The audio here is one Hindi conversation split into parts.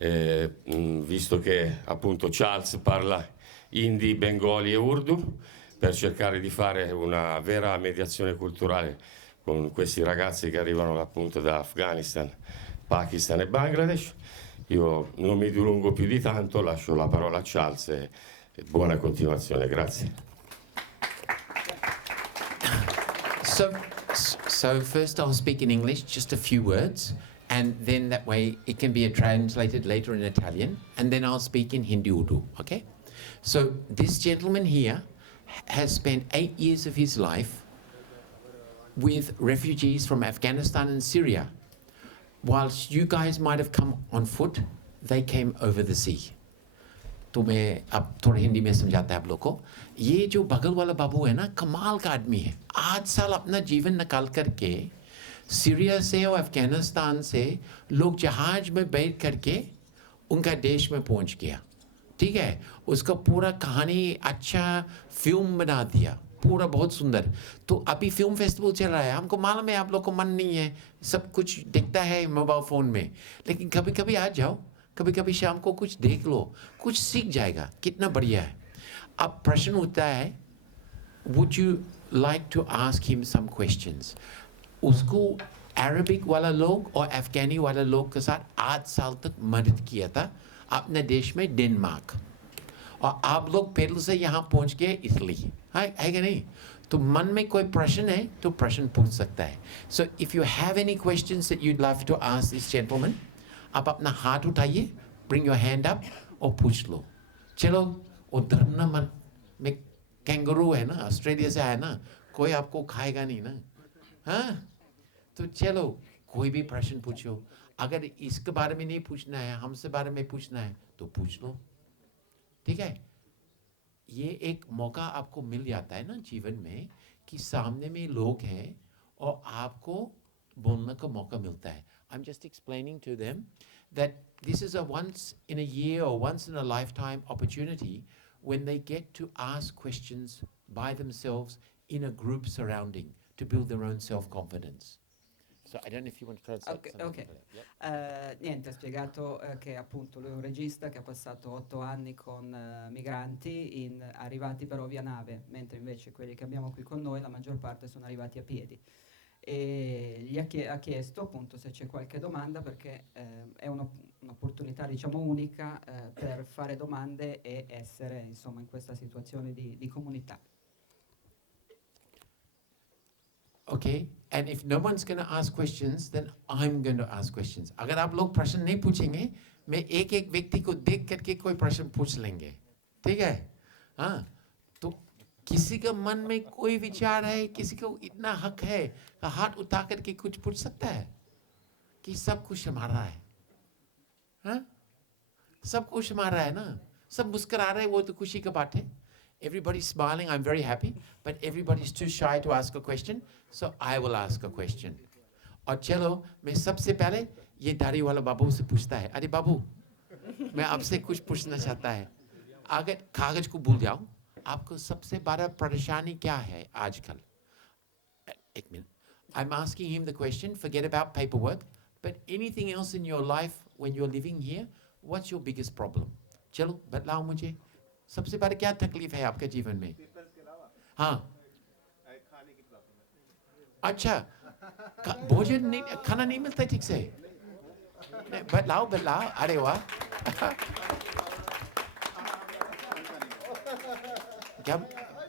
visto che appunto Charles parla hindi, bengali e urdu, per cercare di fare una vera mediazione culturale con questi ragazzi che arrivano appunto da Afghanistan, Pakistan e Bangladesh. Io non mi dilungo più di tanto, lascio la parola a Charles e buona continuazione, grazie. So first I'll speak in English, just a few words, and then that way it can be translated later in Italian, and then I'll speak in Hindi Urdu, okay? So this gentleman here has spent 8 years of his life with refugees from Afghanistan and Syria. Whilst you guys might have come on foot, they came over the sea. तो मैं अब थोड़ा हिंदी में समझाता है आप लोग को. ये जो बगल वाला बाबू है ना, कमाल का आदमी है. 8 साल अपना जीवन निकाल करके सीरिया से और अफगानिस्तान से लोग जहाज में बैठ करके उनका देश में पहुंच गया. ठीक है, उसका पूरा कहानी अच्छा फिल्म बना दिया, पूरा बहुत सुंदर. तो अभी फिल्म फेस्टिवल चल रहा है. हमको मालूम है आप लोग को मन नहीं है, सब कुछ दिखता है मोबाइल फ़ोन में, लेकिन कभी कभी आ जाओ, कभी कभी शाम को कुछ देख लो, कुछ सीख जाएगा. कितना बढ़िया है. अब प्रश्न होता है, would you like to ask him some questions. उसको अरबिक वाला लोग और अफगानी वाला लोग के साथ 8 साल तक मदद किया था अपने देश में, डेनमार्क. और आप लोग पैदल से यहाँ पहुँच गए इसलिए, है कि नहीं? तो मन में कोई प्रश्न है तो प्रश्न पूछ सकता है. So if you have any questions that you'd love to ask this gentleman, आप अपना हाथ उठाइए, ब्रिंग योर हैंड अप और पूछ लो. चलो, वो डरना मत. मैं कैंगरू है ना, ऑस्ट्रेलिया से आया ना, कोई आपको खाएगा नहीं ना. हाँ, तो चलो कोई भी प्रश्न पूछो. अगर इसके बारे में नहीं पूछना है, हमसे बारे में पूछना है तो पूछ लो. ठीक है, ये एक मौका आपको मिल जाता है ना जीवन में कि सामने में लोग हैं और आपको बोलने का मौका मिलता है. I'm just explaining to them that this is a once in a year or once in a lifetime opportunity when they get to ask questions by themselves in a group surrounding to build their own self-confidence. So I don't know if you want to translate. Ok. Niente, ha spiegato che appunto lui è un regista che ha passato 8 anni con migranti arrivati però via nave, mentre invece quelli che abbiamo qui con noi la maggior parte sono arrivati a piedi. E gli ha chiesto appunto se c'è qualche domanda, perché è un'opportunità diciamo unica per fare domande e essere insomma in questa situazione di comunità. Okay, and if no one's going to ask questions, then I'm going to ask questions. अगर आप लोग प्रश्न नहीं पूछेंगे, मैं एक एक व्यक्ति को देख करके कोई प्रश्न पूछ लेंगे. ठीक है? हाँ, तो किसी का मन में कोई विचार है, किसी को इतना हक है कि हाथ उठा करके कुछ पूछ सकता है कि सब कुछ हमारा है. हाँ, सब कुछ हमारा है ना, सब मुस्कुरा रहे, वो तो खुशी की बात है. Everybody's smiling, I'm very happy, but everybody's too shy to ask a question, so I will ask a question. और चलो, मैं सबसे पहले ये दाढ़ी वाला बाबू से पूछता है. अरे बाबू, मैं आपसे कुछ पूछना चाहता है. अगर कागज को भूल जाओ, आपको सबसे बड़ा परेशानी क्या है आजकल? एक minute. I'm asking him the question, forget about paperwork, but anything else in your life when you're living here, what's your biggest problem? चलो, बतलाओ मुझे. सबसे बड़ा क्या तकलीफ है आपके जीवन में? हाँ, अच्छा, भोजन नहीं, खाना नहीं मिलता ठीक से. बतलाओ, अरे वाह. क्या?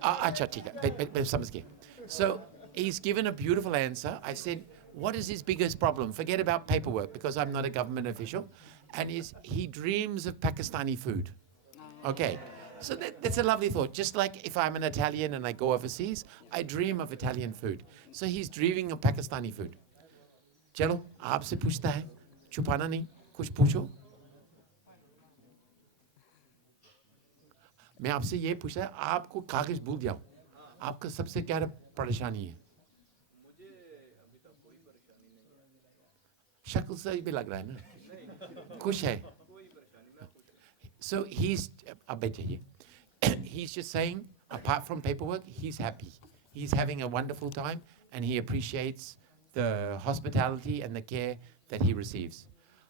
अच्छा, ठीक है, मैं समझ गया. So he's given a beautiful answer. I said, what is his biggest problem? Forget about paperwork, because I'm not a government official. And he dreams of Pakistani food. Okay. So that's a lovely thought. Just like if I'm an Italian and I go overseas, I dream of Italian food. So he's dreaming of Pakistani food. चलो, आपसे पूछता है, छुपाना नहीं, कुछ पूछो. मैं आपसे ये पूछा है, आपको कागज भूल जाओ, आपका सबसे क्या परेशानी है? मुझे अभी तक कोई परेशानी नहीं है. शक्ल से भी लग रहा है ना, खुश है. So he's just saying, apart from paperwork, he's happy. He's having a wonderful time, and he appreciates the hospitality and the care that he receives.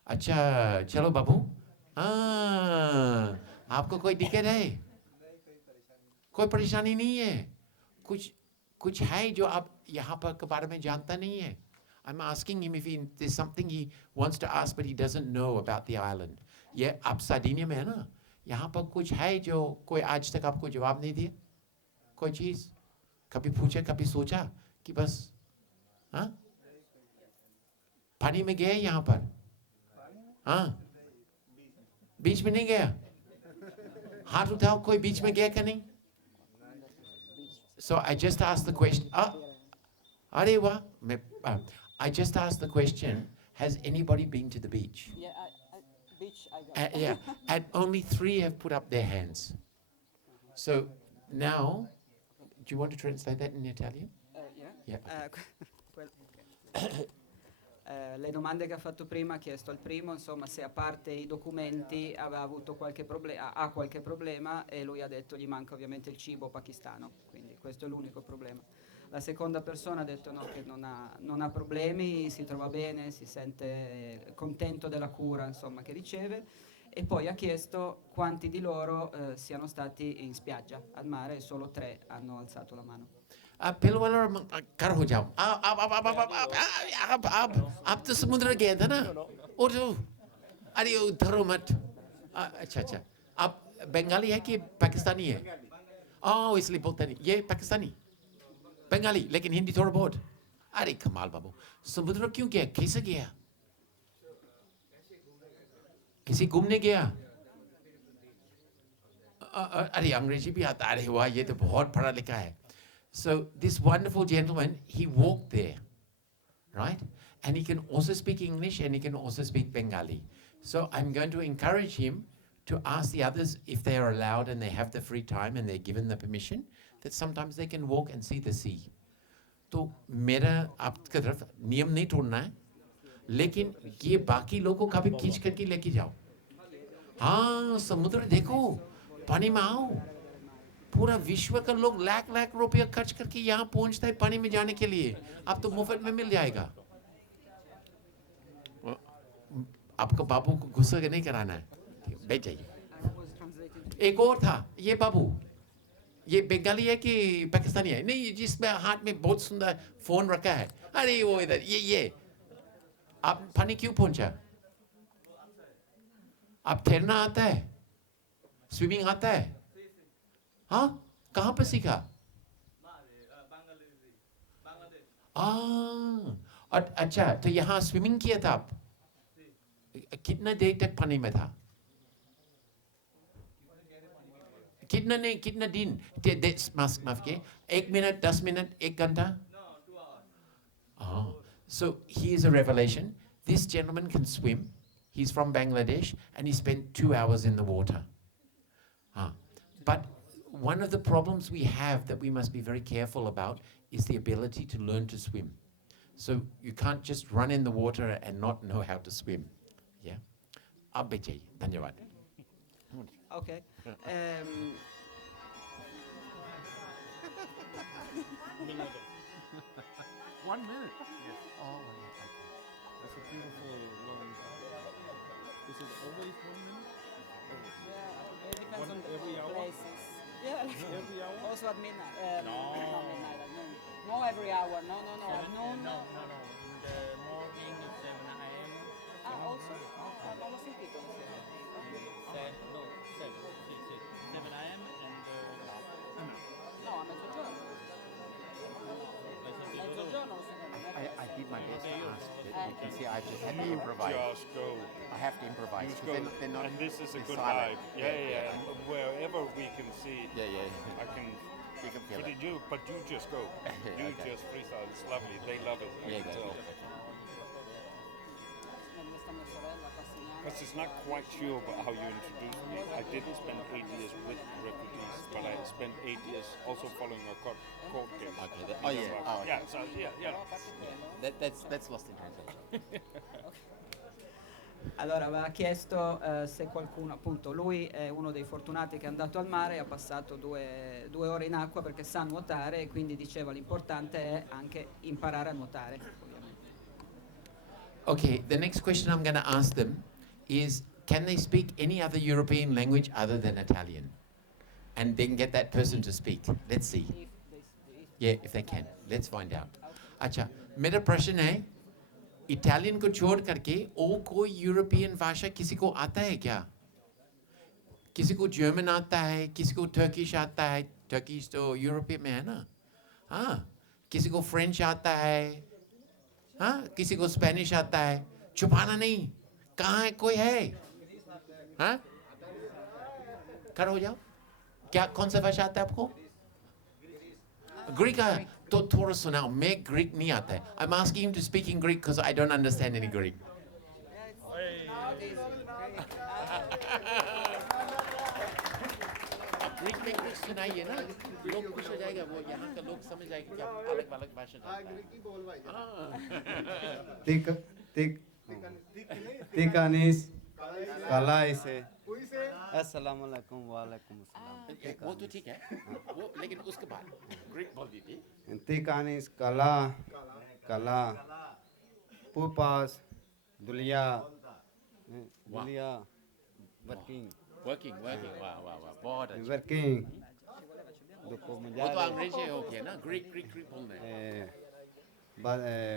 अच्छा, चलो बाबू, आपको कोई दिक्कत है? कोई परेशानी नहीं है? कुछ है जो आप यहाँ पर के बारे में जानता नहीं है? I'm asking him if there's something he wants to ask but he doesn't know about the island. ये आप सार्डिनिया में है ना? यहाँ पर कुछ है जो कोई आज तक आपको जवाब नहीं दिया? कोई चीज़ कभी पूछा, कभी सोचा कि बस हाँ पानी में गए यहाँ पर? हाँ बीच में नहीं गया? हाथ उठाओ, कोई बीच में गया क्या नहीं? So I just asked the question. अरे वाह! I just asked the question. Has anybody been to the beach? Yeah, beach I go. Yeah, and only 3 have put up their hands. So now, do you want to translate that in Italian? Yeah. Yeah. Le domande che ha fatto prima, ha chiesto al primo, insomma, se a parte i documenti aveva avuto qualche problema, ha qualche problema, e lui ha detto gli manca ovviamente il cibo pakistano, quindi questo è l'unico problema. La seconda persona ha detto no, che non ha problemi, si trova bene, si sente contento della cura, insomma, che riceve, e poi ha chiesto quanti di loro siano stati in spiaggia, al mare, e solo 3 hanno alzato la mano. पहले वाला कर हो जाओ आप तो समुद्र गए थे ना उठो अरे उधरो मत अच्छा आप बंगाली है कि पाकिस्तानी है इसलिए बोलते नहीं ये पाकिस्तानी बंगाली लेकिन हिंदी थोड़ा बहुत अरे कमाल बाबू समुद्र क्यों गया कैसे गया किसी घूमने गया अरे अंग्रेजी भी आता अरे वाह ये तो बहुत पढ़ा लिखा है. So this wonderful gentleman, he walked there, right? And he can also speak English and he can also speak Bengali. So I'm going to encourage him to ask the others if they are allowed and they have the free time and they're given the permission, that sometimes they can walk and see the sea. तो मेरा आपकी तरफ नियम नहीं तोड़ना है, लेकिन ये बाकी लोगों का भी खींच करके लेके जाओ. हाँ समुद्र देखो, पानी में आओ. पूरा विश्व का लोग लाख रुपया खर्च करके यहाँ पहुँचता है पानी में जाने के लिए. आप तो मुफ्त में मिल जाएगा. आपको बाबू को गुस्सा नहीं कराना है, बैठ जाइए. एक और था ये बाबू, ये बंगाली है कि पाकिस्तानी है? नहीं, जिसमें हाथ में बहुत सुंदर फोन रखा है. अरे वो इधर ये आप पानी क्यों पहुंचा? आप तैरना आता है? स्विमिंग आता है? हाँ, कहाँ पे सीखा? अच्छा, तो यहाँ स्विमिंग किया था आप? कितना देर तक पानी में था? कितना दिन? माफ किए, 1 मिनट, 10 मिनट, 1 घंटा? So he is a revelation. This gentleman can swim. He's from Bangladesh and he spent 2 hours in the water. But one of the problems we have that we must be very careful about is the ability to learn to swim. So you can't just run in the water and not know how to swim. Yeah? Ab bechai. Dhanyawad. Okay. 1 minute. Yes. Oh, That's a beautiful long. Is it always 1 minute? Yeah, it depends on the every hour? places. Yeah. Every hour? Also at midnight. No. Not midnight, at noon. No every hour. No. At noon. No. In the morning, 7 a.m. Also? All the people. No, 7 a.m. and No, a mezzogiorno. Mezzogiorno. I did my best to ask, but you can see I just had to improvise. Just go. I have to improvise. Just 'cause go. they're not, And this is a they're good silent. vibe. Yeah. And wherever we can see, Yeah. I can. You can feel it. But you just go. You Okay. just freestyle. It's lovely. They love it. I Yeah, can go. tell. Because it's not quite sure about how you introduced me. I didn't spend 8 years with refugees, but I spent 8 years also following a court case. Okay. Yeah. So yeah. That's lost in translation. Allora aveva chiesto se qualcuno, appunto lui è uno dei fortunati che è andato al mare e ha passato 2 ore in acqua perché sa nuotare, e quindi diceva l'importante è anche imparare a nuotare, ovviamente. Okay, the next question I'm going to ask them is, can they speak any other European language other than Italian? And then get that person to speak. Let's see. Yeah, if they can. Let's find out. अच्छा, मेरा प्रश्न है, इटालियन को छोड़ करके और कोई यूरोपियन भाषा किसी को आता है क्या? किसी को जर्मन आता है, किसी को टर्किश आता है, टर्किश तो यूरोपियन में है ना? हाँ, किसी को फ्रेंच आता है, हाँ, किसी को स्पेनिश आता है, छुपाना नहीं, कहाँ है, कोई है? हाँ? खड़े हो जाओ, क्या कौन सा भाषा आता है आपको? ग्रीक तो थोड़ा सुनाओ, मैं ग्रीक नहीं आता है. I'm asking him to speak in Greek because I don't understand any Greek. Greek में कुछ सुनाइए ना, लोग खुश हो जाएगा, वो यहाँ का लोग समझ जाएगा कि आप अलग अलग भाषा जानते हैं. Tikanis Kalaise. Assalamu alaikum wa alaikum assalam. वो तो ठीक है, वो लेकिन उसके बाद ग्रीक बोल दीजिए. Tikanis Kala Pupas Dulia working working वाह वाह वाह, बहुत अच्छा. working वो तो अंग्रेजी हो गया ना, ग्रीक बोलना है.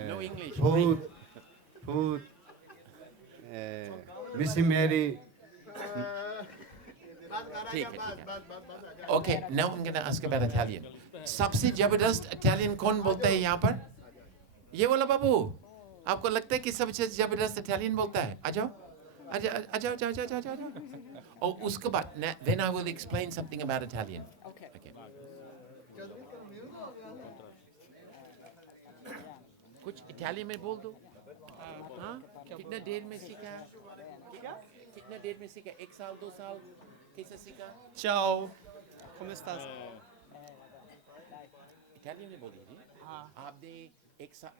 No English. Food Missy Mary. ठीक है. Okay, now I'm going to ask about Italian. सबसे जबरदस्त इटालियन कौन बोलता है यहाँ पर? ये बोला बाबू, आपको लगता है कि सबसे जबरदस्त इटालियन बोलता है? आ जाओ. और उसके बाद, then I will explain something about Italian. Okay. कुछ इटालियन में बोल दो. हाँ? कितना देर में सीखा? कितना देर में सीखा? 1 साल, 2 साल? कैसे सीखा? Ciao, come stai? इटालियन में बोलिए जी. आपने 1 साल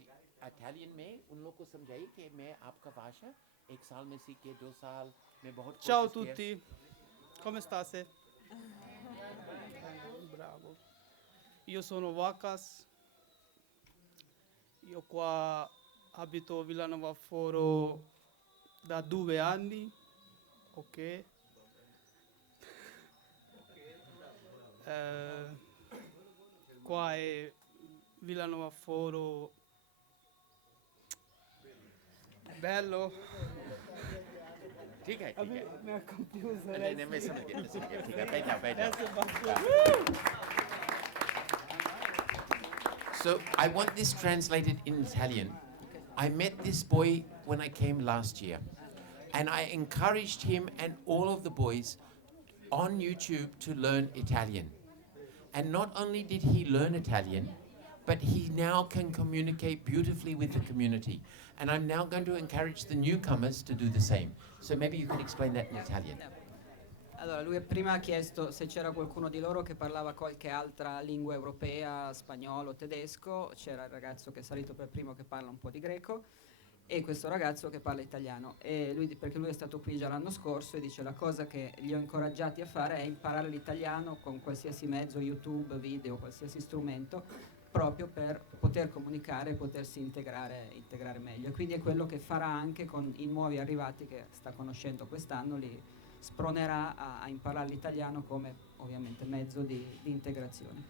इटालियन में उन लोगों को समझाइए कि मैं आपका भाषा 1 साल में सीख के 2 साल में बहुत. Ciao tutti, come state? Bravo. Io sono Vakas. Io qua abito a Villanova Foro da 2 anni. Ok. Qua è Villanova Foro. Bello. ठीक है. मैं कंफ्यूज है. नहीं, मैं समझ गया. ठीक है, बैठ जाओ. So I want this translated in Italian. I met this boy when I came last year, and I encouraged him and all of the boys on YouTube to learn Italian. And not only did he learn Italian, but he now can communicate beautifully with the community. And I'm now going to encourage the newcomers to do the same. So maybe you can explain that in Italian. Allora, lui prima ha chiesto se c'era qualcuno di loro che parlava qualche altra lingua europea, spagnolo, tedesco. C'era il ragazzo che è salito per primo che parla un po' di greco e questo ragazzo che parla italiano. E lui, perché lui è stato qui già l'anno scorso, e dice la cosa che li ho incoraggiati a fare è imparare l'italiano con qualsiasi mezzo, YouTube, video, qualsiasi strumento, proprio per poter comunicare e potersi integrare meglio. E quindi è quello che farà anche con i nuovi arrivati che sta conoscendo quest'anno, li spronerà a imparare l'italiano come ovviamente mezzo di integrazione.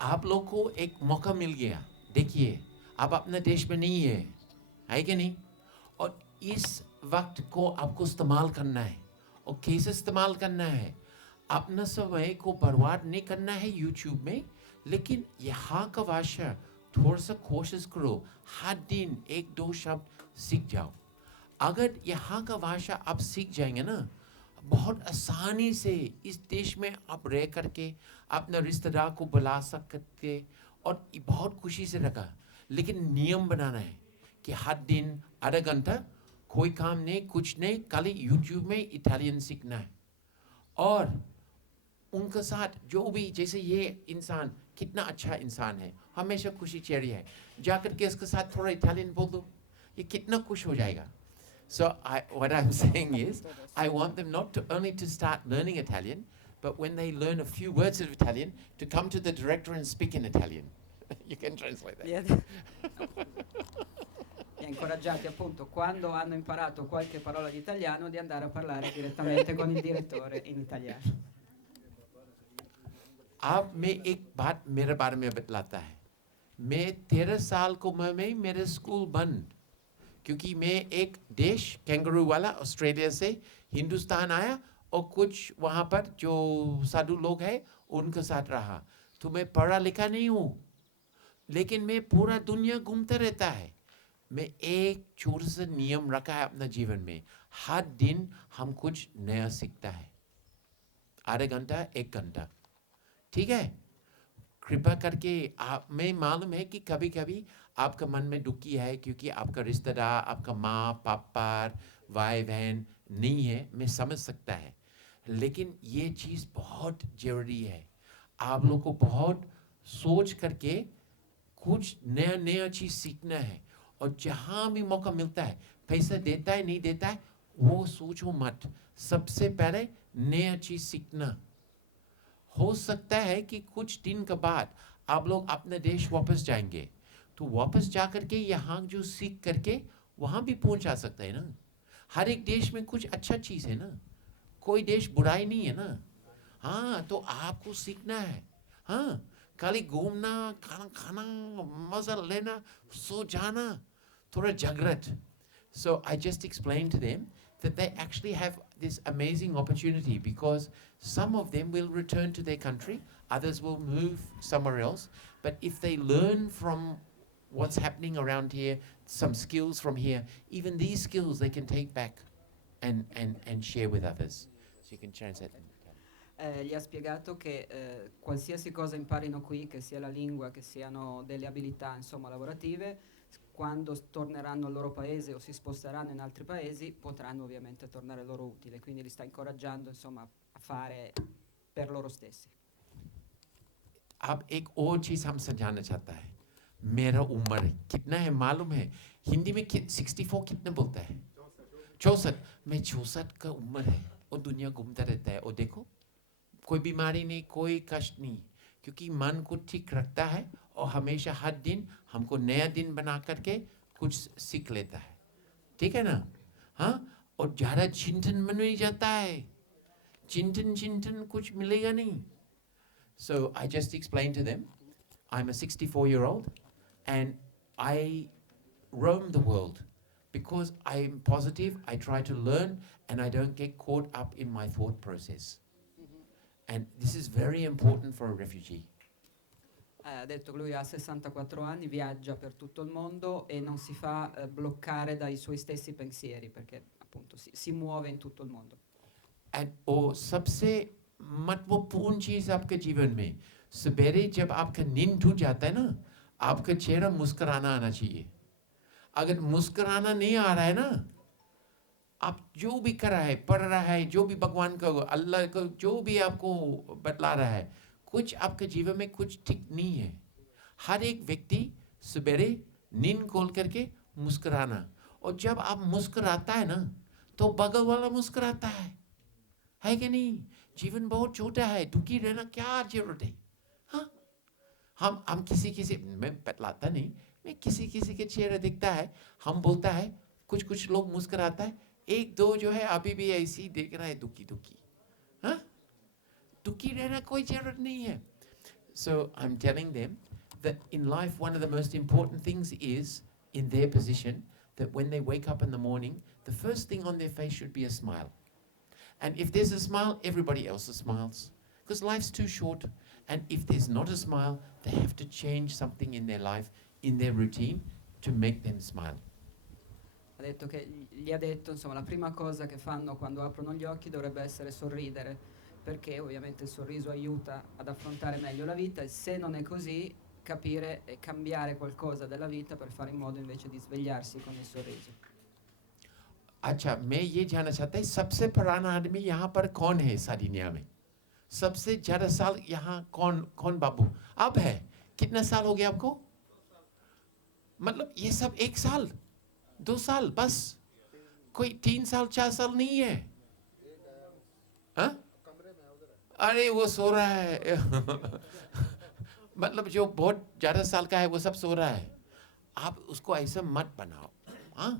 आप लोग को एक मौका मिल गया. देखिए, आप अपने देश में नहीं है कि नहीं? और इस वक्त को आपको इस्तेमाल करना है. और कैसे इस्तेमाल करना है? अपना समय को बर्बाद नहीं करना है YouTube में, लेकिन यहाँ का भाषा थोड़ा सा कोशिश करो. हर दिन 1-2 शब्द सीख जाओ. अगर यहाँ का भाषा आप सीख जाएंगे ना, बहुत आसानी से इस देश में आप रह करके अपना रिश्तेदार को बुला सकते और बहुत खुशी से रखा. लेकिन नियम बनाना है कि हर दिन आधा घंटा कोई काम नहीं, कुछ नहीं, खाली YouTube में इटालियन सीखना है. और उनके साथ जो भी, जैसे ये इंसान कितना अच्छा इंसान है, हमेशा खुशी चेहरे है, जाकर के इसके साथ थोड़ा इटालियन बोल दो, ये कितना खुश हो जाएगा. So what I'm saying is, I want them not to only to start learning Italian, but when they learn a few words of Italian, to come to the director and speak in Italian. You can translate that. Yeah, incoraggiati appunto quando hanno imparato qualche parola di italiano di andare a parlare direttamente con il direttore in italiano. अब मैं एक बात मेरे बारे में बतलाता है। मैं 13 साल की उम्र में मेरा स्कूल बंद, क्योंकि मैं एक देश कैंगरू वाला ऑस्ट्रेलिया से हिंदुस्तान आया और कुछ वहाँ पर जो साधु लोग हैं उनके साथ रहा। तो मैं पढ़ा लिखा नहीं हूँ, लेकिन मैं पूरा दुनिया घूमता रहता है। मैं एक छोटा सा नियम रखा है अपना जीवन में, हर दिन हम कुछ नया सीखता है, आधा घंटा 1 घंटा, ठीक है। कृपा करके आप, मैं मालूम है कि कभी कभी आपका मन में दुखी है क्योंकि आपका रिश्तेदार, आपका माँ पापा भाई बहन नहीं है, मैं समझ सकता है, लेकिन ये चीज़ बहुत ज़रूरी है। आप लोग को बहुत सोच करके कुछ नया नया चीज़ सीखना है, और जहाँ भी मौका मिलता है, पैसा देता है नहीं देता है वो सोचो मत, सबसे पहले नया चीज़ सीखना। हो सकता है कि कुछ दिन के बाद आप लोग अपने देश वापस जाएंगे, तो वापस जा करके यहाँ जो सीख करके वहाँ भी पहुँचा सकते हैं ना। हर एक देश में कुछ अच्छा चीज़ है ना, कोई देश बुराई नहीं है ना। हाँ, तो आपको सीखना है। हाँ, खाली घूमना, खाना खाना, मज़ा लेना, सो जाना, थोड़ा जागृत। So I just explained to them that they actually have this amazing opportunity, because some of them will return to their country, others will move somewhere else. But if they learn from what's happening around here, some skills from here, even these skills they can take back and share with others. So you can translate them. Gli ha spiegato che qualsiasi cosa imparino qui, che sia la lingua, che siano delle abilità insomma lavorative, quando torneranno al loro paese o si sposteranno in altri paesi potranno ovviamente tornare loro utile, quindi li sta incoraggiando insomma a fare per loro stessi. अब एक और चीज़ हम समझाना चाहता है, मेरा उम्र कितना है मालूम है? हिंदी में 64 कितना बोलता है? 64। मैं 64 का उम्र है और दुनिया घूमता रहता है, और देखो कोई बीमारी नहीं, कोई कष्ट नहीं, क्योंकि मन को ठीक रखता है और हमेशा हर दिन हमको नया दिन बना करके कुछ सीख लेता है, ठीक है ना। हाँ, और ज़्यादा चिंतन मन नहीं जाता है, चिंतन कुछ मिलेगा नहीं। So I just explained to them, I'm a 64-year-old and I roam the world because I'm positive, I try to learn and I don't get caught up in my thought process. And this is very important for a refugee. Ha detto che lui ha 64 anni, viaggia per tutto il mondo e non si fa bloccare dai suoi stessi pensieri, perché appunto si muove in tutto il mondo. And और सबसे महत्वपूर्ण चीज़ आपके जीवन में, सवेरे जब आपका नींद टूट जाता है ना, आपका चेहरा मुस्कुराना आना चाहिए। अगर मुस्कुराना नहीं आ रहा है ना, आप जो भी कर रहा है, पढ़ रहा है, जो भी भगवान को, अल्लाह को, जो भी आपको बतला रहा है, कुछ आपके जीवन में कुछ ठीक नहीं है। हर एक व्यक्ति सवेरे नींद खोल करके मुस्कुराना, और जब आप मुस्कुराता है ना तो बगल वाला मुस्कुराता है कि नहीं? जीवन बहुत छोटा है, दुखी रहना क्या जरूरत है? हाँ, हम किसी मैं बतलाता नहीं, मैं किसी के चेहरा दिखता है, हम बोलता है, कुछ लोग मुस्कुराता है, एक दो जो है अभी भी ऐसे ही देख रहा है दुखी। हाँ, दुखी रहना कोई जरूरत नहीं है। So I'm telling them that in life one of the most important things is, in their position, that when they wake up in the morning, the first thing on their face should be a smile. And if there's a smile, everybody else smiles. Because life's too short. And if there's not a smile, they have to change something in their life, in their routine, to make them smile. Ha detto che gli ha detto, insomma, la prima cosa che fanno quando aprono gli occhi dovrebbe essere sorridere, perché ovviamente il sorriso aiuta ad affrontare meglio la vita, e se non è così, capire e cambiare qualcosa della vita per fare in modo invece di svegliarsi con il sorriso. अच्छा, मैं ये जानना चाहता हूँ, सबसे पुराना आदमी यहाँ पर कौन है सादिनिया में? सबसे ज़्यादा साल यहाँ कौन बाबू अब है? कितना साल हो गया आपको? मतलब ये सब 1 साल 2 साल बस, कोई 3 साल 4 साल नहीं है। हाँ? अरे वो सो रहा है मतलब जो बहुत ज़्यादा साल का है वो सब सो रहा है। आप उसको ऐसा मत बनाओ। हाँ,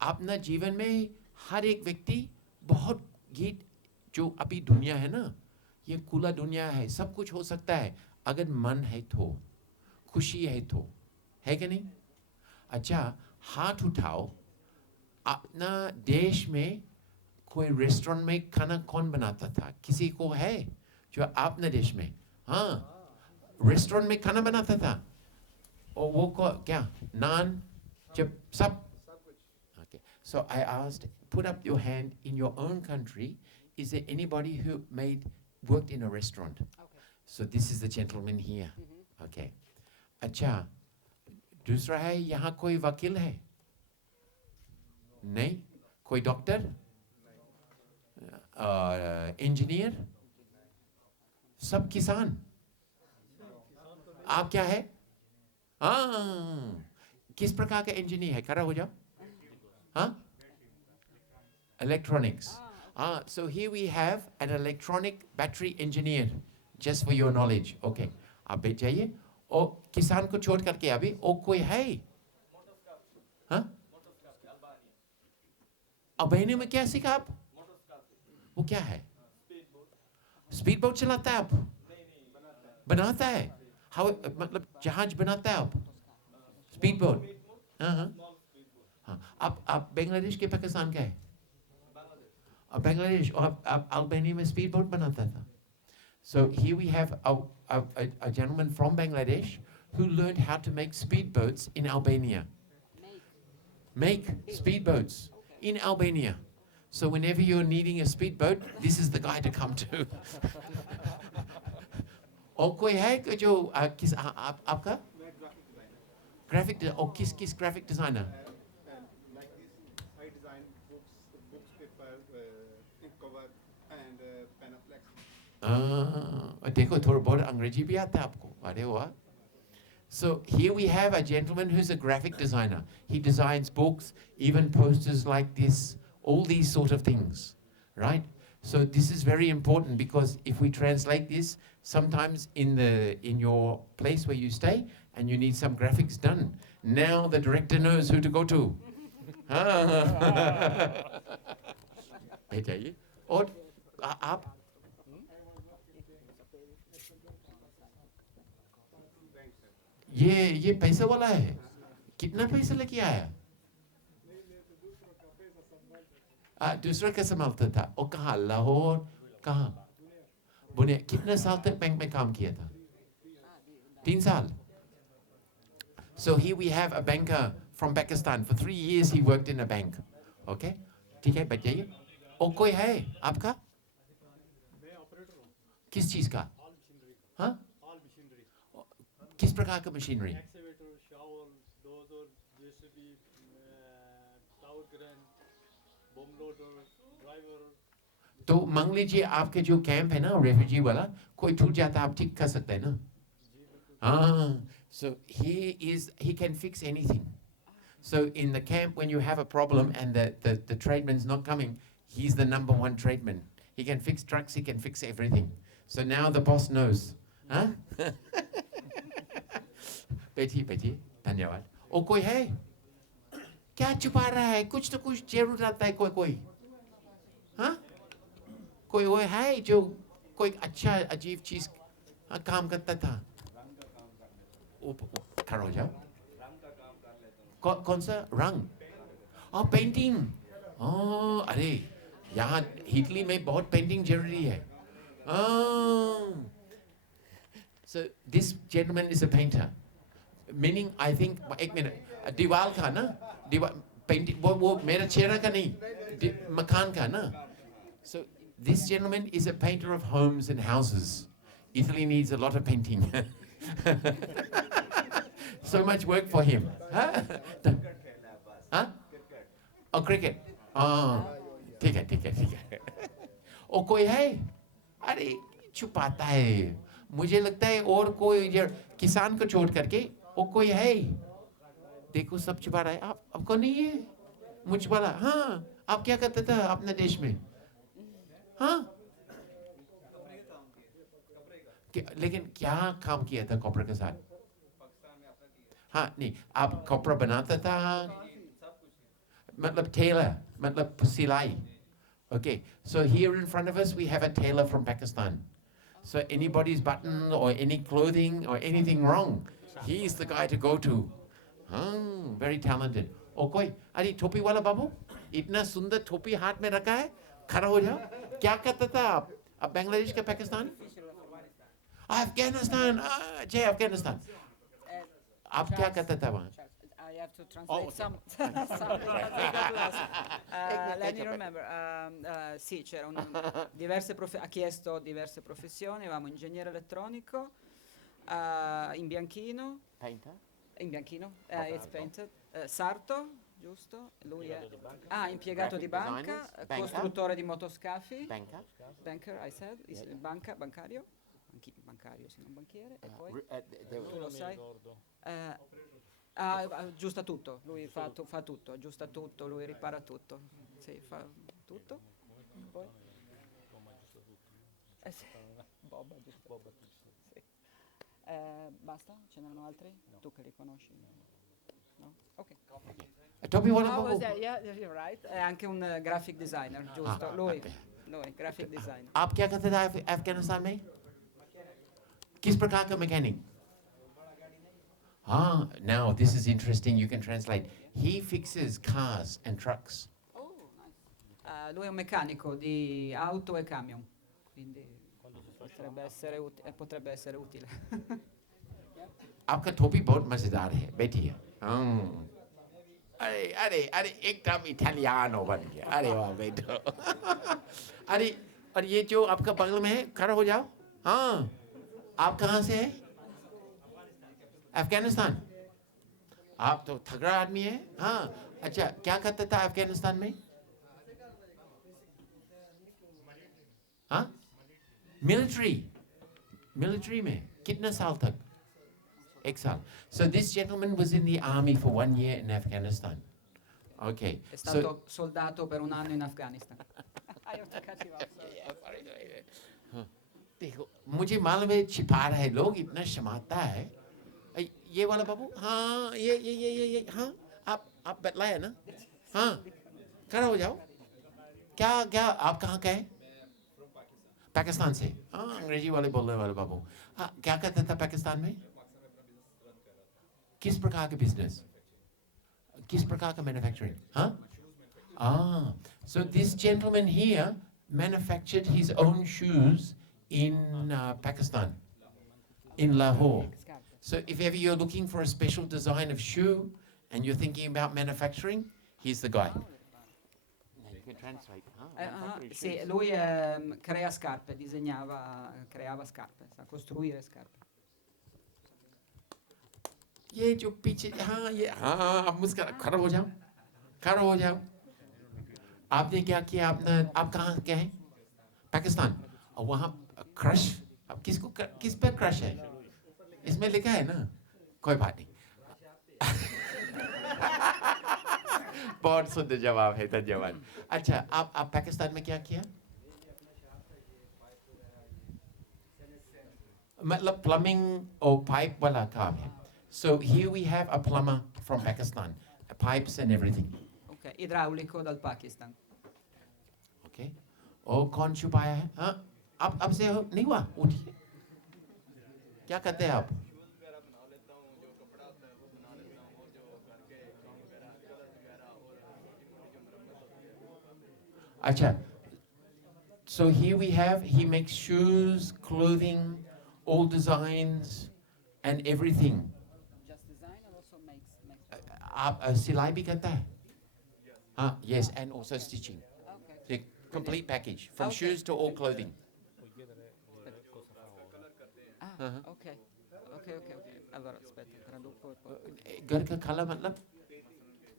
अपना जीवन में हर एक व्यक्ति बहुत गीत जो अभी दुनिया है ना, ये खुला दुनिया है, सब कुछ हो सकता है अगर मन है तो, खुशी है तो, है कि नहीं? अच्छा, हाथ उठाओ, अपना देश में कोई रेस्टोरेंट में खाना कौन बनाता था? किसी को है जो अपने देश में, हाँ, रेस्टोरेंट में खाना बनाता था? और वो को क्या, नान, जब सब? Okay, so I asked, put up your hand in your own country. Is there anybody who worked in a restaurant? Okay. So this is the gentleman here. Okay. अच्छा, दूसरा है, यहाँ कोई वकील है? नहीं? कोई डॉक्टर? इंजीनियर? सब किसान? आप क्या है? हाँ, किस प्रकार का इंजीनियर है? खड़ा हो जाओ. Huh? Electronics. So here we have an electronic battery engineer, just for your knowledge. Okay. आप बैठ जाइए. और किसान को छोड़ करके अभी और कोई है? हाँ? अल्बानिया में क्या सीखा आप? वो क्या है? स्पीड बोट चलाता है आप? बनाता है? मतलब जहाज बनाता है आप? Speed boat? हाँ हाँ. हाँ, आप बांग्लादेश के पाकिस्तान का है? बांग्लादेश, और आप अल्बानिया में स्पीड बोट बनाता था. So here we have a gentleman from Bangladesh who learned how to make speedboats in Albania. Make speedboats in Albania. So whenever you're needing a speedboat, this is the guy to come to. और कोई है जो किस आपका? Graphic designer. और किस graphic designer? Like this, I design books paper, ink cover, and Panaflex. देखो थोड़ा बहुत अंग्रेजी भी आता है आपको. अरे वाह. So here we have a gentleman who's a graphic designer. He designs books, even posters like this, all these sort of things, right? So this is very important because if we translate this, sometimes in your place where you stay and you need some graphics done, now the director knows who to go to. भेजाइए. और आप? ये पैसा वाला है. कितना पैसा लेके आया? दूसरा का संभालता था. और कहाँ? लाहौर? कहाँ? बुने. कितने साल तक बैंक में काम किया था? 3 साल. So here we have a banker from Pakistan. For 3 years he worked in a bank. Okay? ठीक है, बैठ जाइए. और कोई है आपका? किस चीज का? हाँ? किस प्रकार का machinery? Excavator, shovel, dozer, JCB, tower crane, bomb loader, driver. तो मान लीजिए आपके जो कैंप है ना, रेफ्यूजी वाला, कोई टूट जाता आप ठीक कर सकते हैं ना? हाँ. So he can fix anything. So in the camp when you have a problem and the tradesman's not coming, he's the number 1 tradesman. He can fix trucks, he can fix everything. So now the boss knows. Huh? बैठिए, धन्यवाद. और कोई है? क्या छुपा रहा है? कुछ तो कुछ जरूर आता है कोई. हाँ? कोई वो है जो कोई अच्छा अजीब चीज काम करता था? खड़ा हो जाओ. कौन सा रंग? पेंटिंग. अरे यहाँ इटली में बहुत पेंटिंग जरूरी है. So this gentleman is a painter. Meaning, I think, एक मिनट, दीवार का ना, पेंटिंग वो मेरा चेहरा का नहीं, मकान का ना. So this gentleman is a painter of homes and houses. Italy needs a lot of painting. So much work for him. Huh? Oh, cricket. ठीक है. और कोई है? अरे छुपाता है. मुझे लगता है और कोई किसान को छोड़ करके और कोई है. देखो सब छुपा रहा है. आपको नहीं है? मुझ वाला. हाँ. आप क्या करते थे अपने देश में? हाँ. लेकिन क्या काम किया था कॉपर के साथ? हाँ नहीं, आप कपड़ा बनाता था? matlab tailor, matlab silai. Okay, so here in front of us we have a tailor from Pakistan. So anybody's button or any clothing or anything wrong, he's the guy to go to. Very talented. Oh कोई, अरे टोपी वाला बाबू, इतना सुंदर टोपी हाथ में रखा है, खड़ा हो जाओ. क्या करता था आप? आप बांग्लादेश के पाकिस्तान? Afghanistan, जय Afghanistan. आप क्या करता था वहाँ? I have to translate some let me remember. Sì, c'era ha chiesto diverse professioni, avevamo ingegnere elettronico, in bianchino. Painter? In bianchino, it's painted. Sarto, giusto? Lui è impiegato di banca, costruttore di motoscafi. Banker, I said, bancario. Bancario, sì, non banchiere. E poi tu lo sai? Aggiusta tutto, lui fa tutto, aggiusta tutto, lui ripara tutto. Sì, fa tutto. Poi? Sì. Bob aggiusta tutto. Sì. Basta? Ce n'erano altri? Tu che li conosci? No? Ok. Topi वाला How was Babu. that? Yeah, you're right. È anche un graphic designer, giusto? Lui, graphic designer. आप क्या करते थे अफगानिस्तान में? किस प्रकार का mechanic? Now this is interesting. You can translate. He fixes cars and trucks. Oh, nice. Lui è un meccanico di auto e camion, quindi potrebbe essere utile. आपका टोपी बहुत मजेदार है. बैठिए. अरे एकदम इटालियानो बन गया. अरे वाह बैठो. अरे और ये जो आपका बगल में है, खड़ा हो जाओ. हाँ. आप कहाँ से हैं? अफगानिस्तान. आप तो तगड़ा आदमी है. हाँ. अच्छा, क्या करता था अफगानिस्तान में? हाँ? मिलिट्री में कितना साल तक? 1 साल. So this gentleman was in the army for 1 year in Afghanistan. Okay. È stato soldato per 1 anno in Afghanistan. I have to cut you off. देखो, मुझे मालूम है छिपा रहे लोग, इतना शर्माता है. ये वाला बाबू, हाँ, ये, हाँ, आप बतलाया ना? हाँ, खड़ा हो जाओ. क्या आप कहाँ का है? पाकिस्तान से. हाँ, अंग्रेजी वाले बोलने वाले बाबू. हाँ, क्या करता था पाकिस्तान में? किस प्रकार का बिजनेस? किस प्रकार का मैन्युफैक्चरिंग? हाँ? So this gentleman here manufactured his own shoes in Pakistan, in Lahore. So if ever you're looking for a special design of shoe and you're thinking about manufacturing, he's the guy. You can translate. Sì, lui crea scarpe, creava scarpe, sa costruire scarpe. ये जो पीछे आप मुस्कुरा खड़ा हो जाओ. आपने क्या किया? आप कहाँ के हैं? पाकिस्तान. और वहाँ क्रश, अब किस पे क्रश है? इसमें लिखा है ना. कोई बात नहीं. बहुत सुंदर जवाब है, धन्यवाद. अच्छा, आप पाकिस्तान में क्या किया? मतलब प्लम्बिंग और पाइप वाला काम है. So here we have a plumber from Pakistan, pipes and everything. Ok, idraulico dal Pakistan. Okay. और कौन छुपाया है? हाँ, अब से नहीं हुआ? उठिए. क्या करते हैं आप? अच्छा. So here we have, he makes shoes, clothing, all designs and everything. Just design or also makes आप सिलाई भी करता है? हाँ, yes, and also stitching. The complete package, from shoes to all clothing. Ok. Allora aspetta, traduco e poi. घर का कला मतलब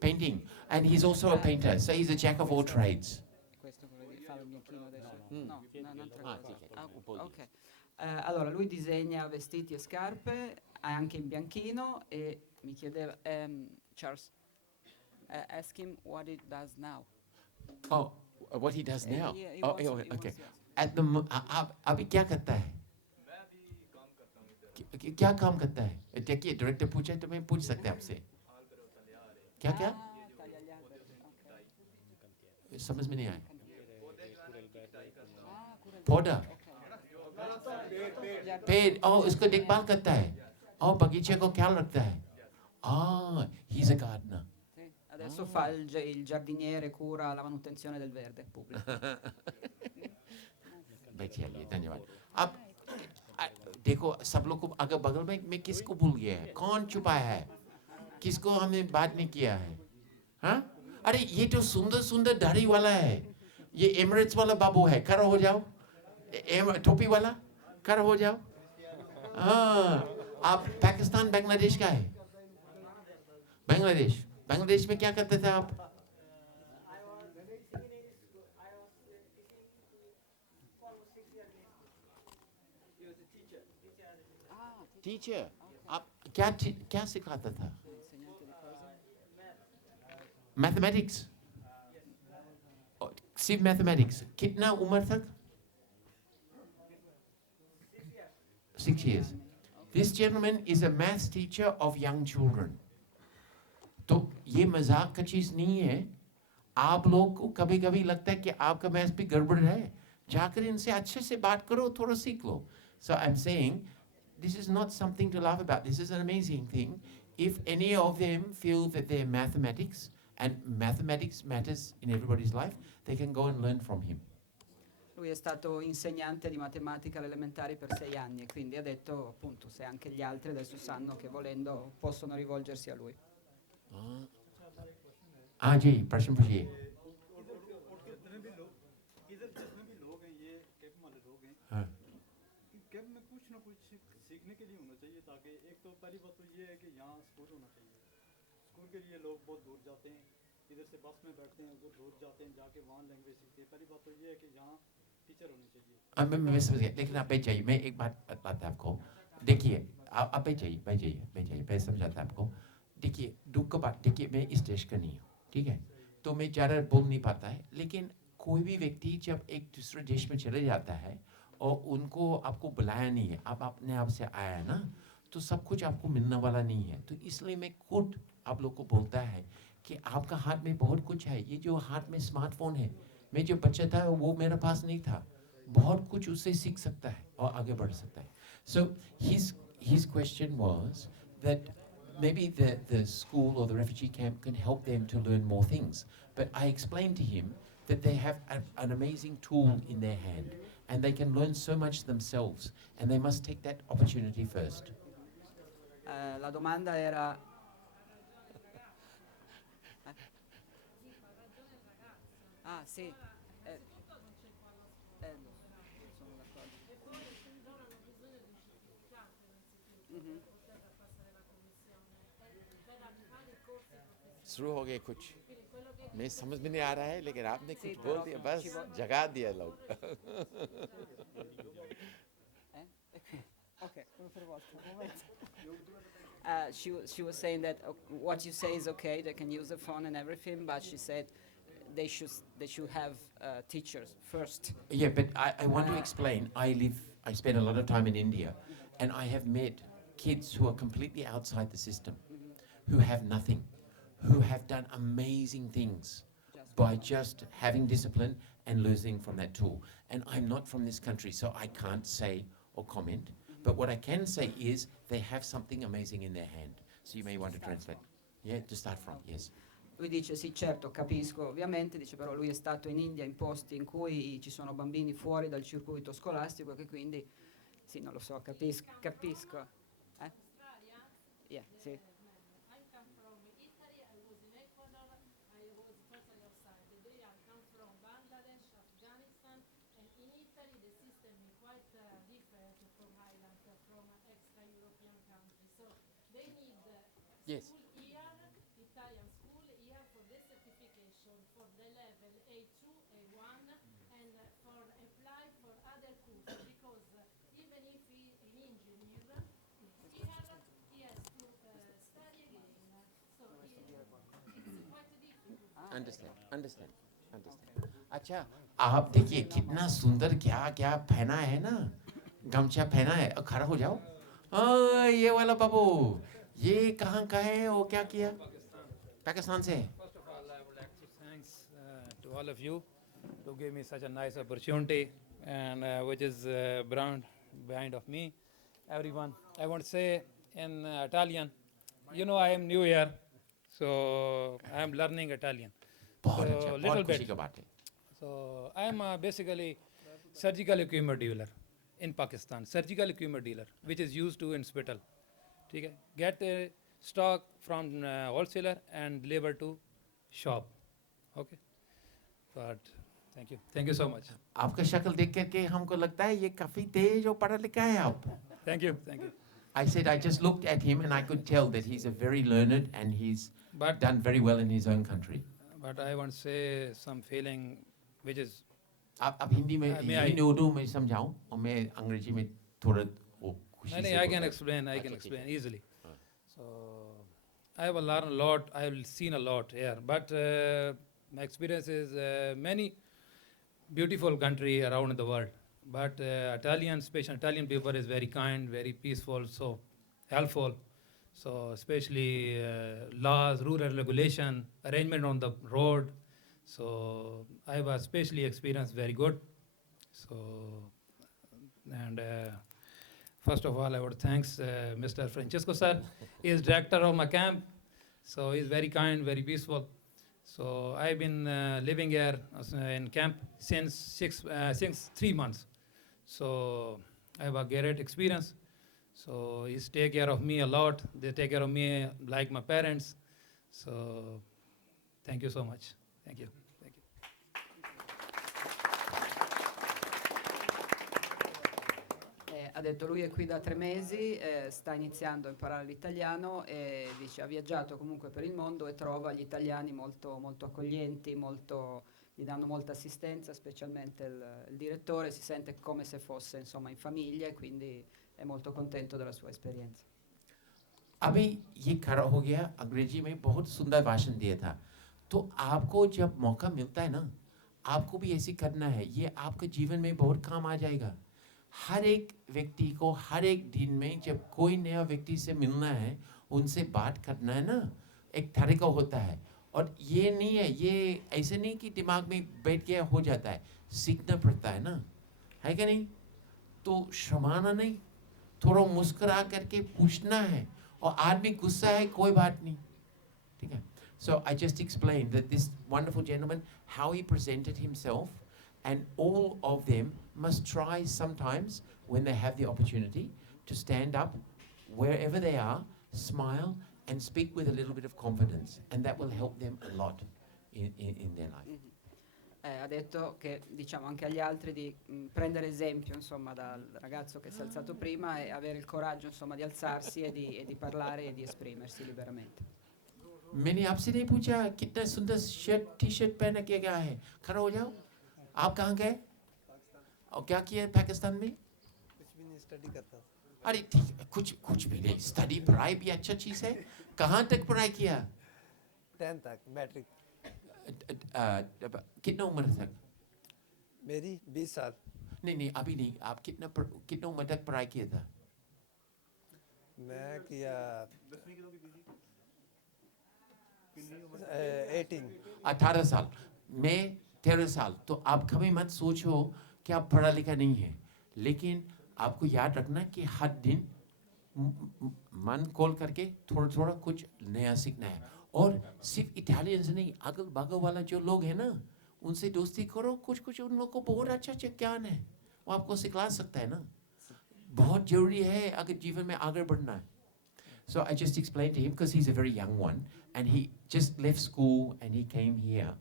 painting, and he's also a painter, so he's a jack of all trades. Questo vuole dire fare il bianchino adesso? No, un'altra cosa. Ok. Allora lui disegna vestiti e scarpe, anche in bianchino, e mi chiedeva Charles, ask him what he does now. Oh, what he does now? Yeah, he Oh, wants- he okay. wants, yes. At the अभी क्या करता है? क्या काम करता है? देखिए, डायरेक्टर पूछे तो मैं पूछ सकते हैं आपसे. क्या? Taglia gli alberi, ok. समझ में नहीं आया. पौधा. पेड़. Oh, उसको देखभाल करता है. Oh, बगीचे को ख्याल रखता है. Ah, he's a gardener. Sì, adesso fa il giardiniere, cura la manutenzione del verde pubblico. बैठिए आइए, धन्यवाद. अब देखो सब लोग को अगर बगल में मैं किसको भूल गया है, कौन छुपाया है, किसको हमने बात नहीं किया है, हाँ? अरे ये तो सुंदर सुंदर दाढ़ी वाला है, ये एमिरेट्स वाला बाबू है, खड़ा हो जाओ. टोपी वाला खड़ा हो जाओ. हाँ, आप पाकिस्तान बांग्लादेश का है. बांग्लादेश में क्या करते थे आप? टीचर. आप क्या सिखाता था? मैथमेटिक्स. सिर्फ मैथमेटिक्स. कितना उम्र तक? 6 years. This gentleman is a maths teacher of young children. तो ये मजाक का चीज नहीं है. आप लोग को कभी कभी लगता है कि आपका मैथ्स भी गड़बड़ है, जाकर इनसे अच्छे से बात करो, थोड़ा सीख लो. So I'm saying this is not something to laugh about. This is an amazing thing. If any of them feel that they're mathematics and mathematics matters in everybody's life, they can go and learn from him. Lui è stato insegnante di matematica alle elementari per 6 anni e quindi ha detto appunto se anche gli altri adesso sanno che volendo possono rivolgersi a lui. हाँ जी, प्रश्न पूछिए. जितने भी लोग हैं ये कैब वाले लोग हैं, हाँ. कैब में कुछ ना कुछ सीखने के लिए होना चाहिए, ताकि एक तो पहली बात तो ये है कि यहाँ स्कूल होना चाहिए. स्कूल के लिए लोग बहुत दूर जाते हैं, इधर से बस में बैठते हैं, उधर दूर जाते हैं, जाके वहाँ लैंग्वेज सीखते हैं. पहली बात तो ये है कि यहाँ टीचर होने चाहिए. मैं समझ गया, लेकिन आप बैठ जाइए. मैं एक बात बताता आपको. देखिए, आप बैठ जाइए. मैं समझाता आपको. देखिए, दुख का बात, देखिए मैं इस देश का नहीं हूँ, ठीक है, तो मैं ज़्यादा बोल नहीं पाता है. लेकिन कोई भी व्यक्ति जब एक दूसरे देश में चले जाता है और उनको आपको बुलाया नहीं है, आप अपने आप से आया है ना, तो सब कुछ आपको मिलने वाला नहीं है. तो इसलिए मैं खुद आप लोग को बोलता है कि आपका हाथ में बहुत कुछ है. ये जो हाथ में स्मार्टफोन है, मैं जो बच्चा था वो मेरे पास नहीं था. बहुत कुछ उससे सीख सकता है और आगे बढ़ सकता है. So his question was that maybe the school or the refugee camp can help them to learn more things. But I explained to him that they have an amazing tool in their hand and they can learn so much themselves and they must take that opportunity first. La domanda era sì. Sono d'accordo. शुरू हो गए कुछ, मैं समझ में नहीं आ रहा है, लेकिन आपने कुछ बोल però दिया, बस ci vuole- जगा दिया लोग. Okay, per volta, un momento. She was saying that what you say is okay, they can use the phone and everything, but she said they should have teachers first. Yeah, but I want to explain. I spend a lot of time in India, and I have met kids who are completely outside the system, who have nothing, who have done amazing things by just having discipline and learning from that tool. And I'm not from this country, so I can't say or comment. But what I can say is they have something amazing in their hand. So you may want to translate. Yeah, to start from, yes. Lui dice sì, certo, capisco, ovviamente, dice però lui è stato in India in posti in cui ci sono bambini fuori dal circuito scolastico e quindi sì, non lo so, capisco. Yeah, sì. Yes. Italian school here for the certification for the level A2, A1, and for apply for other courses because even if he is an engineer, here he has to study again. So it's quite difficult. Understand. अच्छा, आप देखिए कितना सुंदर क्या पहना है ना, गमछा पहना है. खड़ा हो जाओ. ये वाला बाबू, ये कहाँ का है, वो क्या किया? पाकिस्तान से. First of all, I would like to thanks to to all of you to give me such a nice opportunity, and which is behind of me. Everyone, I want to say in Italian, you know, I am new here, so I am learning Italian. बहुत So, अच्छा, little बहुत खुशी bit. का बात है. So I am basically surgical equipment dealer in Pakistan. Surgical equipment dealer, which is used to in hospital. ठीक है? Get stock from wholesaler and deliver to shop. Okay. But thank you so much. आपका शक्ल देख करके हमको लगता है ये काफी तेज और पढ़ा लिखा है आप. Thank you. I said I just looked at him and I could tell that he's a very learned and he's But- done very well in his own country. But I want to say some feeling which is. आप हिंदी में May I- हिंदी उर्दू में समझाऊं और मैं अंग्रेजी में थोड़ा वो खुशी से I can बोलता हूं. explain. I can अच्छा, explain ठीक है. easily. So I have learned a lot. I have seen a lot here. But my experience is many beautiful country around the world. But Italian, especially Italian people, is very kind, very peaceful, so helpful. So especially laws, rural regulation, arrangement on the road. So I have especially experienced very good. So and first of all, I would thanks Mr. Francesco sir. He is director of my camp. So he's very kind, very peaceful. So I've been living here in camp since 3 months. So I have a great experience. So he's take care of me a lot. They take care of me like my parents. So thank you so much. Thank you. Ha detto lui è qui da 3 mesi, sta iniziando a imparare l'italiano e dice ha viaggiato comunque per il mondo e trova gli italiani molto, molto accoglienti, gli danno molta assistenza, specialmente il direttore, si sente come se fosse insomma in famiglia e quindi è molto contento della sua esperienza. अभी ये खड़ा हो गया अंग्रेजी में बहुत सुंदर भाषण दिया था. तो आपको जब मौका मिलता है ना, आपको भी ऐसे करना है. ये आपके जीवन में बहुत काम आ जाएगा. हर एक व्यक्ति को हर एक दिन में जब कोई नया व्यक्ति से मिलना है, उनसे बात करना है ना, एक तरीका होता है. और ये नहीं है, ये ऐसे नहीं कि दिमाग में बैठ गया हो जाता है. सीखना पड़ता है ना, है क्या नहीं? तो शर्माना नहीं, थोड़ा मुस्कुरा करके पूछना है. और आदमी गुस्सा है, कोई बात नहीं, ठीक है? So I just explained that this wonderful gentleman, how he presented himself, and all of them must try sometimes when they have the opportunity to stand up wherever they are, smile and speak with a little bit of confidence, and that will help them a lot in their life. Ha detto che diciamo anche agli altri di prendere esempio insomma dal ragazzo che si è alzato prima e avere il coraggio insomma di alzarsi e di parlare e di esprimersi liberamente. मैंने आपसे नहीं पूछा कितना सुंदर शर्ट टी शर्ट पहन के गया है. खड़ा हो जाओ. आप कहाँ गए और क्या किया पाकिस्तान में? कुछ भी नहीं, स्टडी करता था. अरे ठीक, कुछ भी नहीं. स्टडी पढ़ाई भी अच्छा चीज़ है. कहाँ तक पढ़ाई किया? 10th तक, मैट्रिक. कितना उम्र तक? मेरी 20 साल. नहीं अभी नहीं. आप कितना उम्र तक पढ़ाई किया था? मैं किया 18 साल. मैं 13 साल. तो आप कभी मत सोचो कि आप पढ़ा लिखा नहीं है, लेकिन आपको याद रखना कि हर दिन मन खोल करके थोड़ा कुछ नया सीखना है. और सिर्फ इटालियन से नहीं, अगल बगल वाला जो लोग हैं ना, उनसे दोस्ती करो. कुछ उन लोग को बहुत अच्छा ज्ञान है, वो आपको सिखला सकता है ना. बहुत जरूरी है अगर जीवन में आगे बढ़ना है. So I just explained to him, because he's a very young one and he just left school and he came here,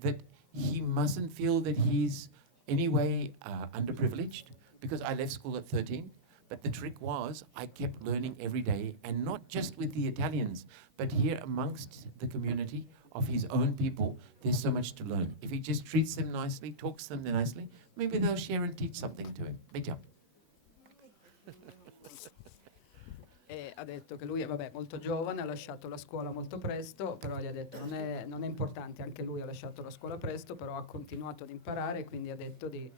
that he mustn't feel that he's anyway underprivileged, because I left school at 13. But the trick was I kept learning every day, and not just with the Italians, but here amongst the community of his own people, there's so much to learn. If he just treats them nicely, talks to them nicely, maybe they'll share and teach something to him. Big job. E ha detto che lui è molto giovane, ha lasciato la scuola molto presto, però gli ha detto non è importante, anche lui ha lasciato la scuola presto, però ha continuato ad imparare, quindi ha detto di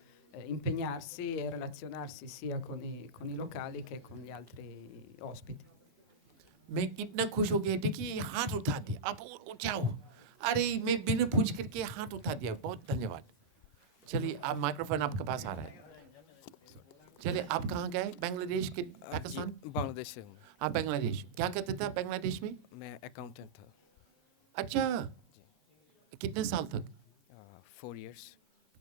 impegnarsi e relazionarsi sia con i locali che con gli altri ospiti. मैं इतना खुश हो गया. देखिए हाथ उठा दे, आप उठाओ. अरे मैं बिना पूछ करके हाथ उठा दिया, बहुत धन्यवाद। चलिए आप माइक्रोफोन आपके पास आ रहा है। चलिए आप कहाँ गए? बांग्लादेश के पाकिस्तान? बांग्लादेश से हूँ। आप बांग्लादेश क्या करते थे बांग्लादेश में? मैं अकाउंटेंट था। अच्छा, कितने साल तक? 4 years।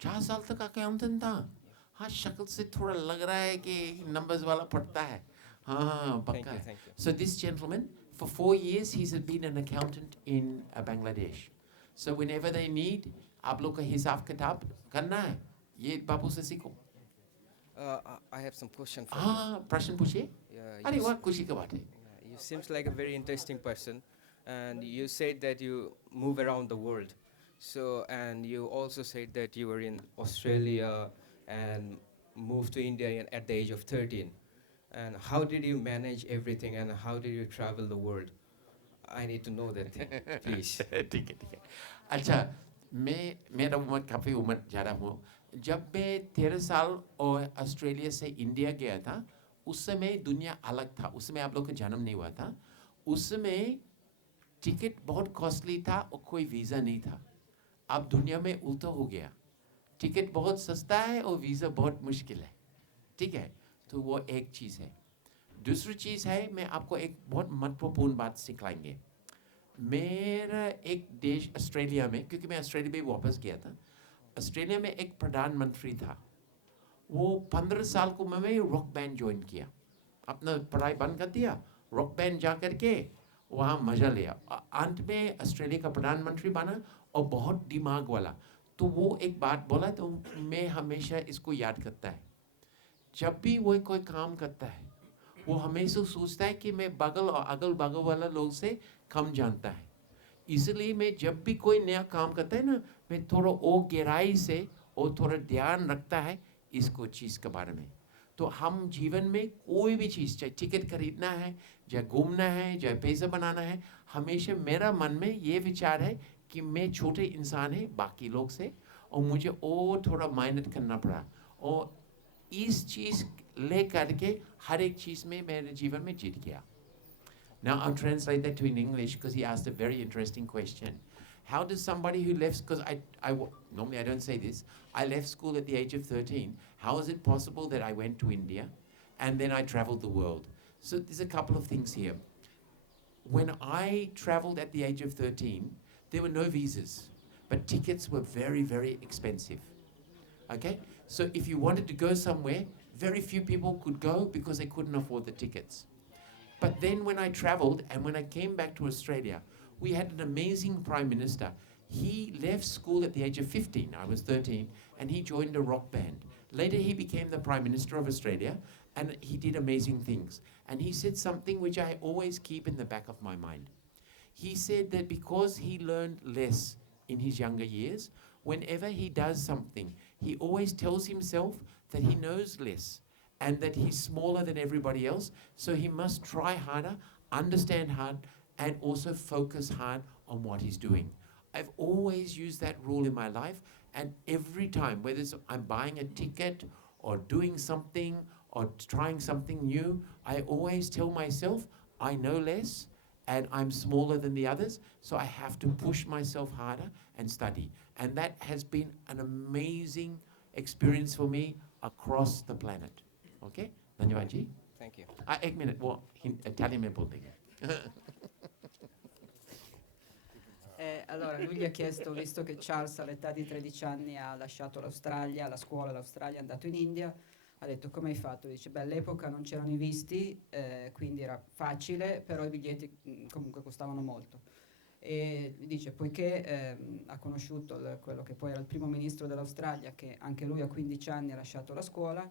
4 साल तक अकाउंटेंट था। हाँ, शक्ल से थोड़ा लग रहा है कि नंबर्स वाला पढ़ता है। हाँ पक्का है। So this gentleman for 4 years he's been an accountant in Bangladesh. So whenever they need, आप लोग का हिसाब किताब करना है, ये बाबू से सीखो। I have some question for हाँ, प्रश्न पूछिए। अरे वाह, खुशी की बात है। You seems like a very interesting person, and you said that you move around the world. So, and you also said that you were in Australia and moved to India at the age of 13. And how did you manage everything, and how did you travel the world? I need to know that thing, please. ठीक है ठीक है। अच्छा, मेरा उम्र काफ़ी उम्र ज़्यादा हुआ। जब मैं 13 साल और ऑस्ट्रेलिया से इंडिया गया था, उस समय दुनिया अलग था। उस समय आप लोग का जन्म नहीं हुआ था। उस समय टिकट बहुत कॉस्टली था और कोई वीज़ा नहीं था। अब दुनिया में उल्टा हो गया, टिकट बहुत सस्ता है और वीज़ा बहुत मुश्किल है। ठीक है, तो वो एक चीज़ है। दूसरी चीज़ है, मैं आपको एक बहुत महत्वपूर्ण बात सिखाएंगे। मेरा एक देश ऑस्ट्रेलिया में, क्योंकि मैं ऑस्ट्रेलिया में वापस गया था, ऑस्ट्रेलिया में एक प्रधानमंत्री था। वो 15 साल को मैं रॉक बैंड ज्वाइन किया, अपना पढ़ाई बंद कर दिया, रॉक बैंड जा कर के वहाँ मज़ा लिया। अंत में ऑस्ट्रेलिया का प्रधानमंत्री बना और बहुत दिमाग वाला। तो वो एक बात बोला तो मैं हमेशा इसको याद करता है। जब भी वो कोई काम करता है, वो हमेशा सोचता है कि मैं बगल और अगल बगल वाला लोग से कम जानता है। इसलिए मैं जब भी कोई नया काम करता है ना, मैं थोड़ा और गहराई से और थोड़ा ध्यान रखता है इसको चीज़ के बारे में। तो हम जीवन में कोई भी चीज़, चाहे टिकट खरीदना है, चाहे घूमना है, चाहे पैसा बनाना है, हमेशा मेरा मन में ये विचार है कि मैं छोटे इंसान है बाकी लोग से, और मुझे और थोड़ा मेहनत करना पड़ा, और इस चीज़ ले करके हर एक चीज़ में मेरे जीवन में जीत गया। Now I'll translate that to in English because he asked a very interesting question. How does somebody who left, because normally I don't say this, I left school at the age of 13. How is it possible that I went to India and then I traveled the world? So there's a couple of things here. When I traveled at the age of 13, there were no visas, but tickets were very, very expensive. Okay? So if you wanted to go somewhere, very few people could go because they couldn't afford the tickets. But then when I traveled and when I came back to Australia, we had an amazing Prime Minister. He left school at the age of 15, I was 13, and he joined a rock band. Later he became the Prime Minister of Australia, and he did amazing things. And he said something which I always keep in the back of my mind. He said that because he learned less in his younger years, whenever he does something, he always tells himself that he knows less and that he's smaller than everybody else, so he must try harder, understand hard, and also focus hard on what he's doing. I've always used that rule in my life, and every time, whether it's I'm buying a ticket or doing something or trying something new, I always tell myself, I know less and I'm smaller than the others, so I have to push myself harder and study. And that has been an amazing experience for me across the planet. Okay? धन्यवाद जी। Thank you. एक मिनट, वो इटालियन में बोल देंगे। Allora, lui gli ha chiesto, visto che Charles all'età di 13 anni ha lasciato l'Australia, la scuola, l'Australia, è andato in India, ha detto come hai fatto? Dice, beh, all'epoca non c'erano i visti, quindi era facile, però i biglietti comunque costavano molto. E dice, poiché ha conosciuto quello che poi era il primo ministro dell'Australia, che anche lui a 15 anni ha lasciato la scuola,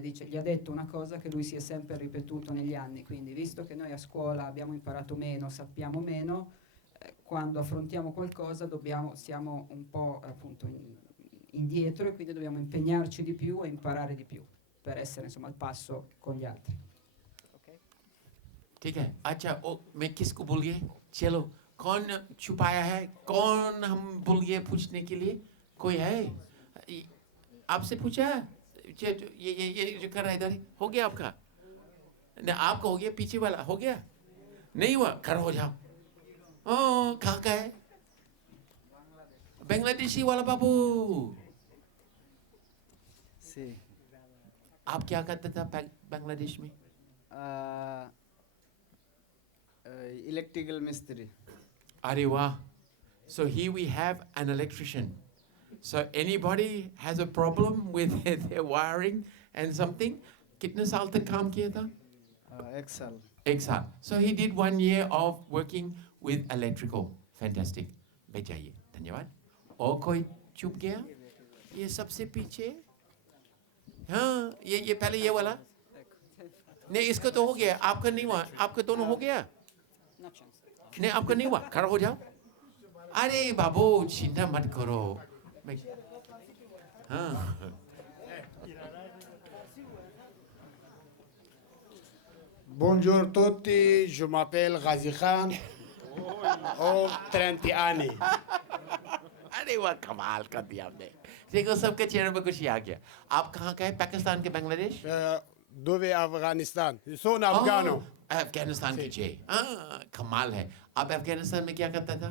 dice, gli ha detto una cosa che lui si è sempre ripetuto negli anni, quindi visto che noi a scuola abbiamo imparato meno, sappiamo meno, quando affrontiamo qualcosa siamo un po' appunto indietro, e quindi dobbiamo impegnarci di più e imparare di più per essere insomma al passo con gli altri. Okay? ठीक है, अच्छा मैं किसको भूल गए? चलो, कौन छुपाया है? कौन हम भूल गए पूछने के लिए? कोई है? आपसे पूछा? ये जो कर रहा है इधर, हो गया आपका? नहीं, आपका हो गया, पीछे वाला हो गया? नहीं हुआ, कर हो जाओ। कहाँ का है? बांग्लादेशी वाला बाबू, Sí. आप क्या करते थे बांग्लादेश में? Electrical mystery. अरे वाह. So here we have an electrician. So anybody has a problem with their wiring and something? कितने साल तक काम किया था? Excel. Excel. So he did 1 year of working with electrical. Fantastic. बेचाइए. धन्यवाद. और कोई चुप गया? ये सबसे पीछे? हाँ, ये पहले ये वाला? नहीं, इसका तो हो गया. आपका नहीं हुआ. आपका दोनों हो गया? नहीं, आपका नहीं हुआ. खड़ा हो जाओ. अरे बाबू, चिंता मत करो. हाँ. Buongiorno a tutti, je m'appelle Ghazi Khan, ho 30 anni. अरे वाह, कमाल कर दिया आपने. देखो सबके चेहरे पे कुछ आ गया. आप कहाँ का है? पाकिस्तान के Bangladesh? Dove Afghanistan? Sono afghano. Afghanistan के चे. कमाल है. आप अफगानिस्तान में क्या करता था?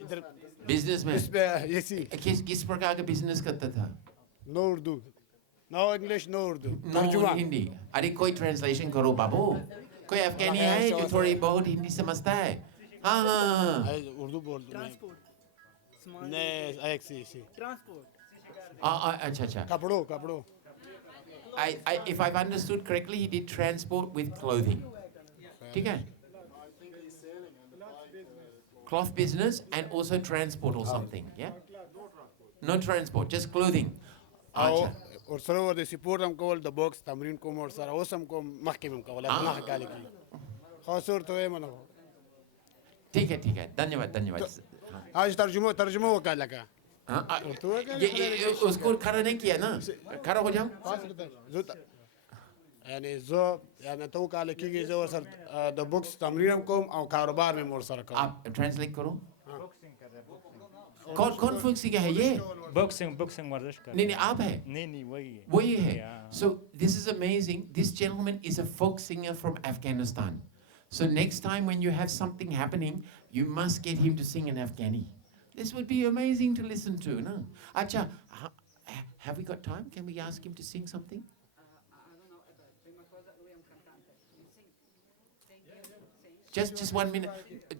इधर बिजनेस में. यसी किस प्रकार का बिजनेस करता था? No Urdu, no English, no Urdu, no Hindi. अरे कोई ट्रांसलेशन करो बाबू. कोई अफगानी है जो थोड़ी बहुत हिंदी समझता है? हाँ हाँ. उर्दू बोल दो. नहीं, एक सी. अच्छा अच्छा. कपड़ों. If I've understood correctly, he did transport with clothing. ठीक है? Cloth business and also transport or something, yeah? No transport, just clothing. अच्छा. और सरोवर दे सपोर्ट हमको वाल द बॉक्स तमरीन को मोर सारा वो हमको मक्के में वाला बना काले की खासौर तो है मनो. ठीक है. धन्यवाद. आज तर्जुमा वो काला का. ये उसको खड़ा नहीं किया ना. खड़ा हो जाओ. यानी तो काले की जो सर द बॉक्स तमरीन हमको और कारोबार में मोर सारा. आप ट्रांसलेट करो. कौन फुक्सी का है ये? बॉक्सिंग वर्जिश कर. नहीं आप है? नहीं वही है. So this is amazing. This gentleman is a folk singer from Afghanistan. So next time when you have something happening, you must get him to sing in Afghani. This would be amazing to listen to, no? Acha, have we got time? Can we ask him to sing something? Just 1 minute.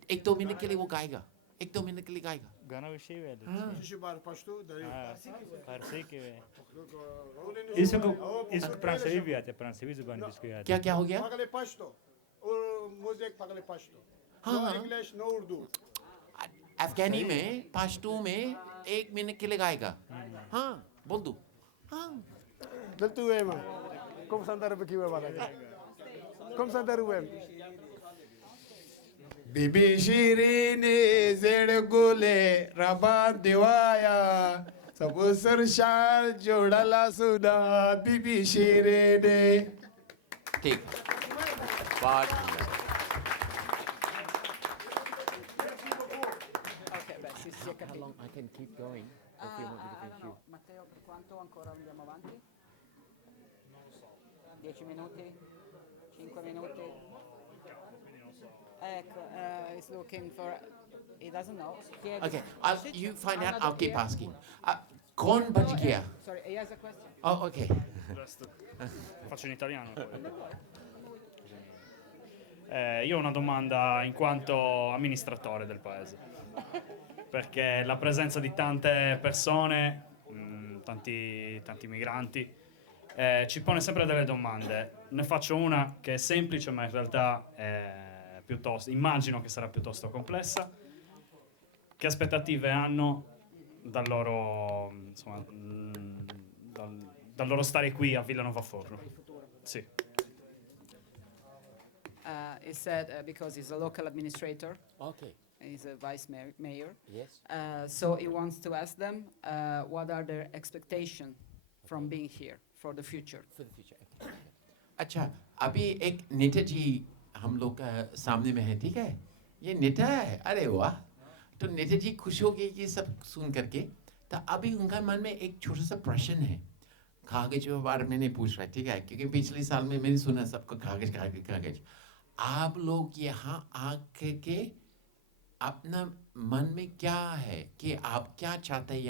1-2 minute के लिए वो गाएगा. 1-2 मिनट के लिए गाएगा. गाना विषय है. फारसी के है. इसको फ्रांसीसी भी आते हैं. फ्रांसीसी जुबान भी इसको आती है. क्या हो गया? पगले पश्तो और म्यूजिक पगले Pashto. No English, no Urdu. अफगानी में, पश्तो में 1 मिनट के लिए गाएगा. हाँ, बोल दो. हाँ. दलतू है माँ. कौन संदर्भ बकी हुआ वाला है? कौन संदर्भ है? बीबी शीरीनी जेड़ गुले रबान दिवाया सब सरशार जोड़ला सुना बीबी शीरीनी. ठीक. बात. How long I can keep going? If you want me to finish you. Matteo, per quanto ancora andiamo avanti? 10 minuti? 5 minuti? Ecco, he's looking for. He doesn't know. Okay, you find out. I'll keep asking. कौन बच गया? Sorry, he has a question. Oh, okay. Faccio in italiano. Io ho una domanda in quanto amministratore del paese, perché la presenza di tante persone, tanti migranti, ci pone sempre delle domande. Ne faccio una che è semplice, ma in realtà immagino che sarà piuttosto complessa. Che aspettative hanno dal loro, insomma, dal loro stare qui a Villanova Forno? Sì. He said because he's a local administrator. Okay. He's a vice mayor. Yes. So he wants to ask them what are their expectations from being here for the future. For the future. अच्छा, अभी एक नेता जी हम लोग का सामने में है, ठीक है? ये नेता है, अरे वाह! तो नेता जी खुश हो गए ये सब सुन करके. तो अभी उनका मन में एक छोटा सा प्रश्न है. कागज के बारे में नहीं पूछ रहा, ठीक है? क्योंकि पिछले साल में मैंने सुना सबको कागज. आप लोग यहाँ आके के अपना मन में क्या है कि आप क्या चाहते हैं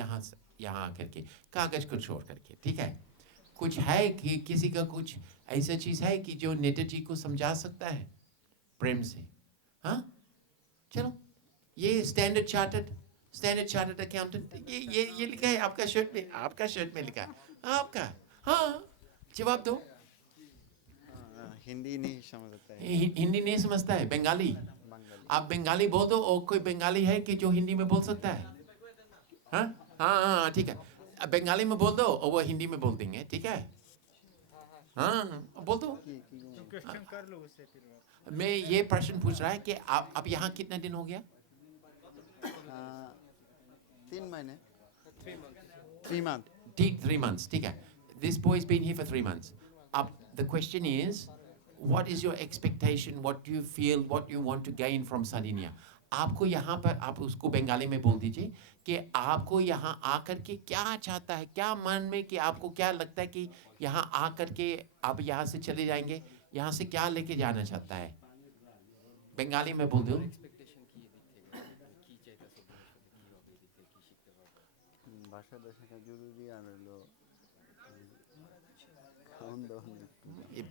यहाँ आकर के कागज को छोड़ करके, ठीक है? कुछ है कि किसी का कुछ ऐसा चीज है कि जो नेताजी को समझा सकता है प्रेम से? हाँ, चलो, ये स्टैंडर्ड चार्टर्ड अकाउंटेंट, ये लिखा है आपका शर्ट में लिखा है आपका। हाँ, जवाब दो। हिंदी नहीं समझता है। हिंदी नहीं समझता है, बंगाली। आप बंगाली बोल दो, और कोई बंगाली है कि जो हिंदी में बोल सकता है? हाँ हाँ हाँ, ठीक है, बंगाली में बोल दो और वो हिंदी में बोल देंगे, ठीक है? हाँ, बोल दो। क्वेश्चन कर लो उससे फिर। मैं ये प्रश्न पूछ रहा है कि आप यहाँ कितना दिन हो गया? 3 महीने। 3 months. 3 months, ठीक है। This boy's been here for 3 months. The question is, what is your expectation? What do you feel? What you want to gain from Sardinia? आपको यहाँ पर, आप उसको बंगाली में बोल दीजिए कि आपको यहाँ आकर के क्या चाहता है, क्या मन में, कि आपको क्या लगता है कि यहाँ आकर के आप यहाँ से चले जाएंगे, यहाँ से क्या लेके जाना चाहता है? बंगाली में बोल दो।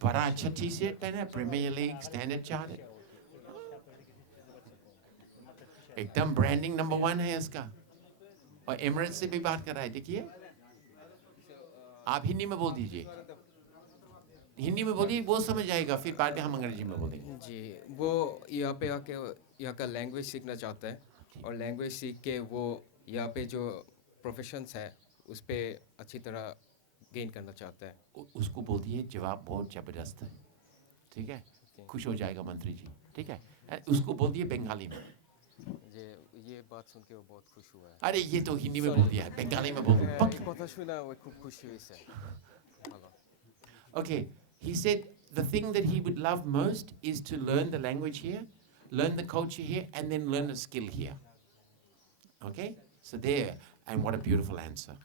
बड़ा अच्छा टी शर्ट पहना है, प्रीमियर लीग स्टैंडर्ड चार्टर्ड, एकदम ब्रांडिंग नंबर 1 है इसका, और एमिरेट्स से भी बात कर रहा है। देखिए, आप हिंदी में बोल दीजिए, हिंदी में बोलिए, वो समझ जाएगा, फिर बाद में हम अंग्रेजी में बोलेंगे। जी, वो यहाँ पे आके यहाँ का लैंग्वेज सीखना चाहता है, और लैंग्वेज सीख के वो यहाँ पे जो प्रोफेशंस है उस पर अच्छी तरह गेन करना चाहता है। उसको बोल दिए जवाब बहुत ज़बरदस्त है, ठीक है? खुश हो जाएगा मंत्री जी, ठीक है? उसको बोल दिए बंगाली में। ये बात सुन के वो बहुत खुश हुआ है। अरे ये तो हिंदी में बोल दिया है, बंगाली में बोल दिया। पता सुना वो खूब खुश हुई से। Okay, he said the thing that he would love most is to learn the language here, learn the culture here, and then learn a skill here. Okay, so there, and what a beautiful answer.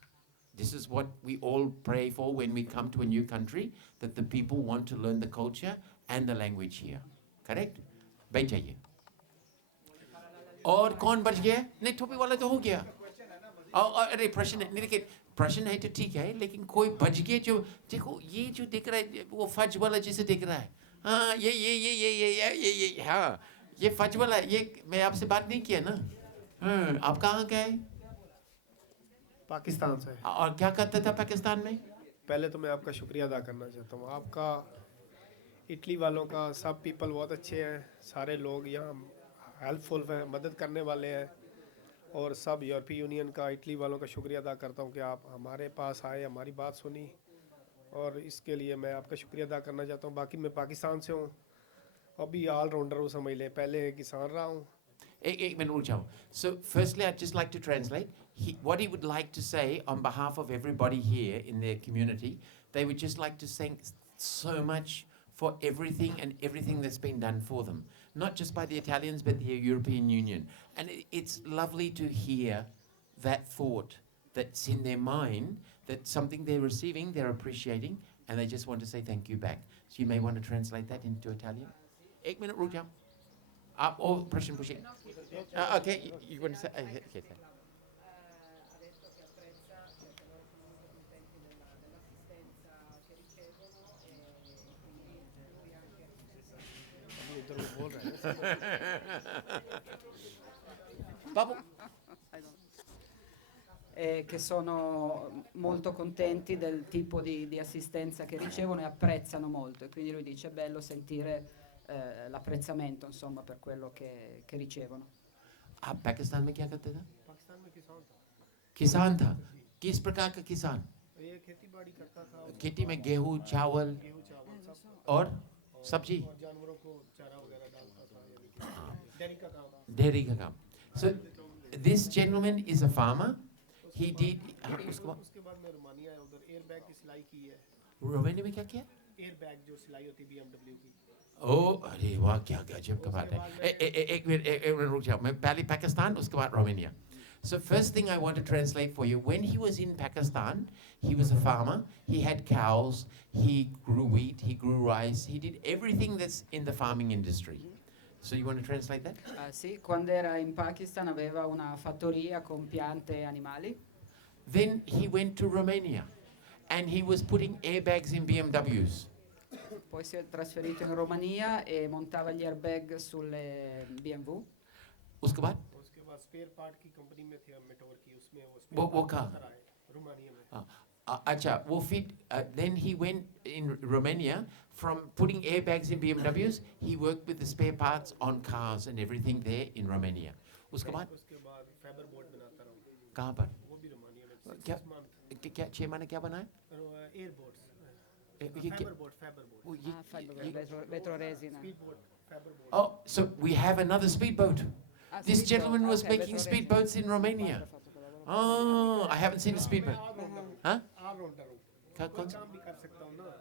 This is what we all pray for when we come to a new country, that the people want to learn the culture and the language here. Correct? बैठ जाइए। और कौन बच गया? नहीं, टोपी वाला तो हो गया। अरे प्रश्न नहीं, देखिए प्रश्न है तो ठीक है, लेकिन कोई बच गया जो, देखो ये जो दिख रहा है वो फज वाला जैसे दिख रहा है। हाँ, ये हाँ, ये फज वाला, ये मैं आपसे बात नहीं किया ना। हाँ, आप कहाँ गए? पाकिस्तान से। और क्या करता था पाकिस्तान में? पहले तो मैं आपका शुक्रिया अदा करना चाहता हूँ। आपका, इटली वालों का, सब पीपल बहुत अच्छे हैं, सारे लोग यहाँ हेल्पफुल हैं, मदद करने वाले हैं, और सब यूरोपीय यूनियन का, इटली वालों का शुक्रिया अदा करता हूँ कि आप हमारे पास आए, हमारी बात सुनी, और इसके लिए मैं आपका शुक्रिया अदा करना चाहता हूँ। बाकी मैं पाकिस्तान से हूँ, अभी ऑलराउंडर हूँ, समझ लें, पहले किसान रहा हूँ। एक मिनट रुक जाओ। So firstly, I'd just like to translate. What he would like to say on behalf of everybody here in their community, they would just like to thank so much for everything and everything that's been done for them. Not just by the Italians, but the European Union. And it's lovely to hear that thought that's in their mind, that something they're receiving, they're appreciating, and they just want to say thank you back. So you may want to translate that into Italian. एक मिनट रुक जाओ। आप और प्रश्न पूछिए। Okay, you want to say? Okay, sir. Che sono molto contenti del tipo di assistenza che ricevono e apprezzano molto, e quindi lui dice è bello sentire l'apprezzamento, insomma, per quello che ricevono. आप पाकिस्तान में क्या करते थे? पाकिस्तान में किसान था। किसान था। किस प्रकार का किसान? ये खेती बाड़ी करता था। खेती में गेहूँ, चावल और सब्जी, और जानवरों को चारा वगैरह डालता था। डेयरी का काम था। डेयरी का काम। So this gentleman is a farmer. He did. उसके बाद मैं रोमानिया है, उधर एयर बैग की सिलाई की है। रोमानिया में क्या किया? एयर बैग जो सिलाई होती है BMW की। ओ अरे वाह, क्या गजब का बात है। एक मिनट रुक जाओ, मैं पहले पाकिस्तान, उसके बाद Romania. So first thing I want to translate for you, when he was in Pakistan, he was a farmer, he had cows, he grew wheat, he grew rice, he did everything that's in the farming industry. So you want to translate that? Sì, quando era in Pakistan aveva una fattoria con piante e animali. Then he went to Romania and he was putting airbags in BMWs. Poi si è trasferito in Romania e montava gli airbag sulle BMW. उसके बाद उसके बाद स्पेयर पार्ट की कंपनी में थे मेटोर की उसमें वो वो कहाँ? रोमानिया में अच्छा वो फिर then he went in Romania from putting airbags in BMWs he worked with the spare parts on cars and everything there in Romania. उसके बाद फाइबर बोर्ड बनाता रहा कहाँ पर? वो भी रोमानिया में क्या क्या 6 महीने क्या बनाया? एयर बोर्ड्स ये fibre board vetro resina. Speed board fibre board. Oh, so we have another speedboat. This speedboat. gentleman was Okay, making vetro speedboats in Romania. Oh, I haven't seen a speedboat. Huh? कौन सा?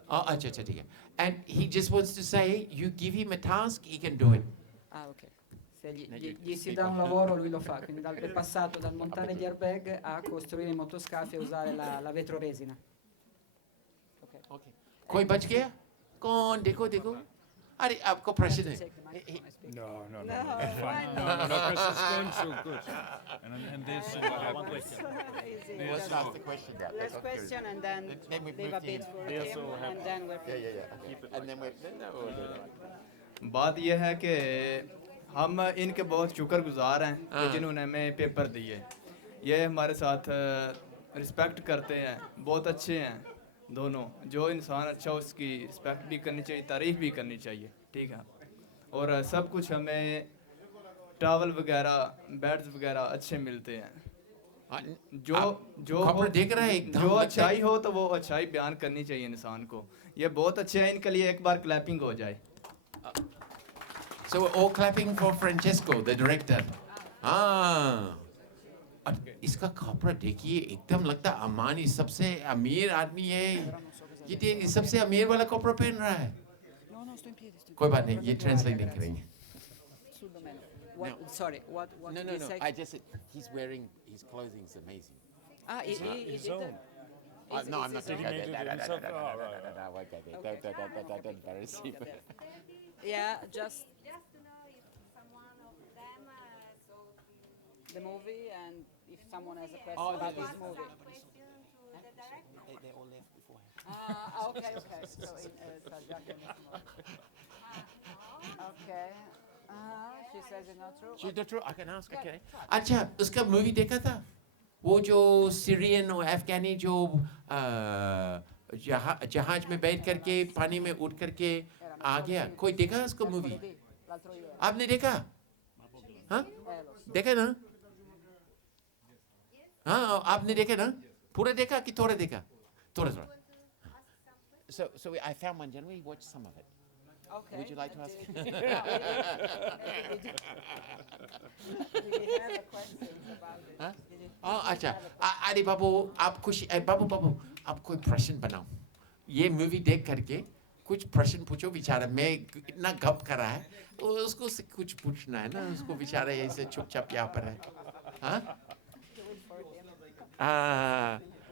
Oh, अच्छा अच्छा ठीक है. And he just wants to say, you give him a task, he can do it. Ok. Se gli si dà un lavoro lui lo fa, quindi è passato dal montare gli airbag a costruire i motoscafi e usare la vetroresina. कोई बच गया? कौन? देखो. अरे आपको प्रश्न है. No, fine. No, Chris is going through good. And there's one question. Let's ask the question now. Last question and then we leave a bit for They're him so happy. and then we're finished. Yeah. And then we're बात यह है कि हम इनके बहुत शुक्रगुजार हैं कि जिन्होंने हमें पेपर दिए. ये हमारे साथ रिस्पेक्ट करते हैं, बहुत अच्छे हैं दोनों. जो इंसान अच्छा उसकी रिस्पेक्ट भी करनी चाहिए, तारीफ भी करनी चाहिए, ठीक है. और सब कुछ हमें टावल वगैरह बेड्स वगैरह अच्छे मिलते हैं. जो देख रहा है जो अच्छाई हो तो वो अच्छाई बयान करनी चाहिए इंसान को. ये बहुत अच्छे हैं, इनके लिए एक बार क्लैपिंग हो जाए. So we're all clapping for Francesco, the director. इसका कपड़ा देखिए, एकदम लगता है अमानी सबसे अमीर आदमी है. ये सबसे अमीर वाला कपड़ा पहन रहा है. कोई बात नहीं, ये ट्रांसलेट नहीं करेंगे. Sorry, what No. did you say? I just said he's wearing his clothing is amazing. His own. No, I'm not doing that. Don't embarrass you. Yeah, just the movie, and if someone has a question about this movie. They all left beforehand. Okay. So okay. She says it's not true. She's not true. I can ask. Okay. अच्छा, उसका मूवी देखा था? वो जो सीरियन और अफगानी जो जहाज में बैठ करके पानी में उठ करके आ गया. कोई देखा उसको मूवी? आपने देखा? हाँ? देखा ना? हाँ, आपने देखा ना? पूरा देखा कि थोड़ा देखा? थोड़ा. So I found one gentleman. He watched some of it. Okay. Would you like to ask? Do we have questions about it? हाँ? अच्छा. अरे बाबू आप खुश बाबू आप कोई प्रश्न बनाओ. ये मूवी देख करके कुछ प्रश्न पूछो. बेचारा मैं इतना गप कर रहा है, उसको से कुछ पूछना है ना. उसको बेचारा ऐसे चुपचाप यहाँ पर है.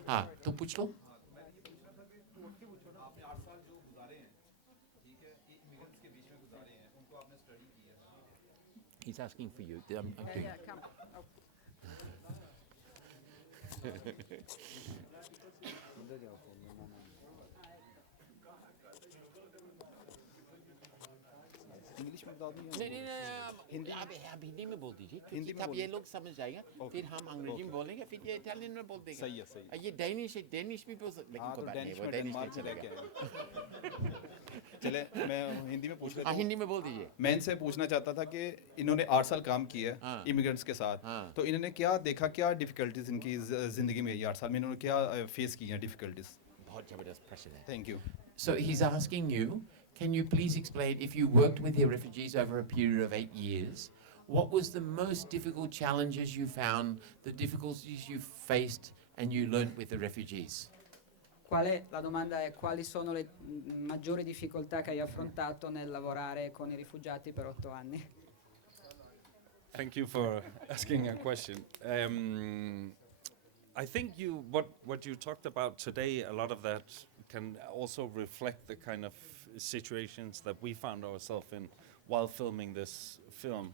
हाँ तो पूछ लो. He's asking for you. I'm doing it. Come. English में बता दूं नहीं हिंदी. आप हिंदी में बोल दीजिए, क्योंकि तब ये लोग समझ जाएगा. फिर हम अंग्रेजी में बोलेंगे, फिर ये इटालियन में बोल देगा. सही है. ये डेनिश भी बोल सकते, लेकिन कोई बात नहीं, वो डेनिश में चलेगा. चले मैं हिंदी में पूछ लेता हूं. हिंदी में बोल दीजिए. मैं इनसे पूछना चाहता था कि इन्होंने 8 साल काम किया इमिग्रेंट्स के साथ. तो इन्होंने क्या देखा, क्या डिफिकल्टीज इनकी जिंदगी में 8 साल में इन्होंने क्या फेस की हैं डिफिकल्टीज? बहुत जबरदस्त प्रश्न है. Thank you. So he's asking you, can you please explain, if you worked with the refugees over a period of 8 years, what was the most difficult challenges you found, the difficulties you faced and you learnt with the refugees? La domanda è quali sono le maggiori difficoltà che hai affrontato nel lavorare con i rifugiati per 8 anni? Thank you for asking a question. I think what you talked about today, a lot of that can also reflect the kind of situations that we found ourselves in while filming this film.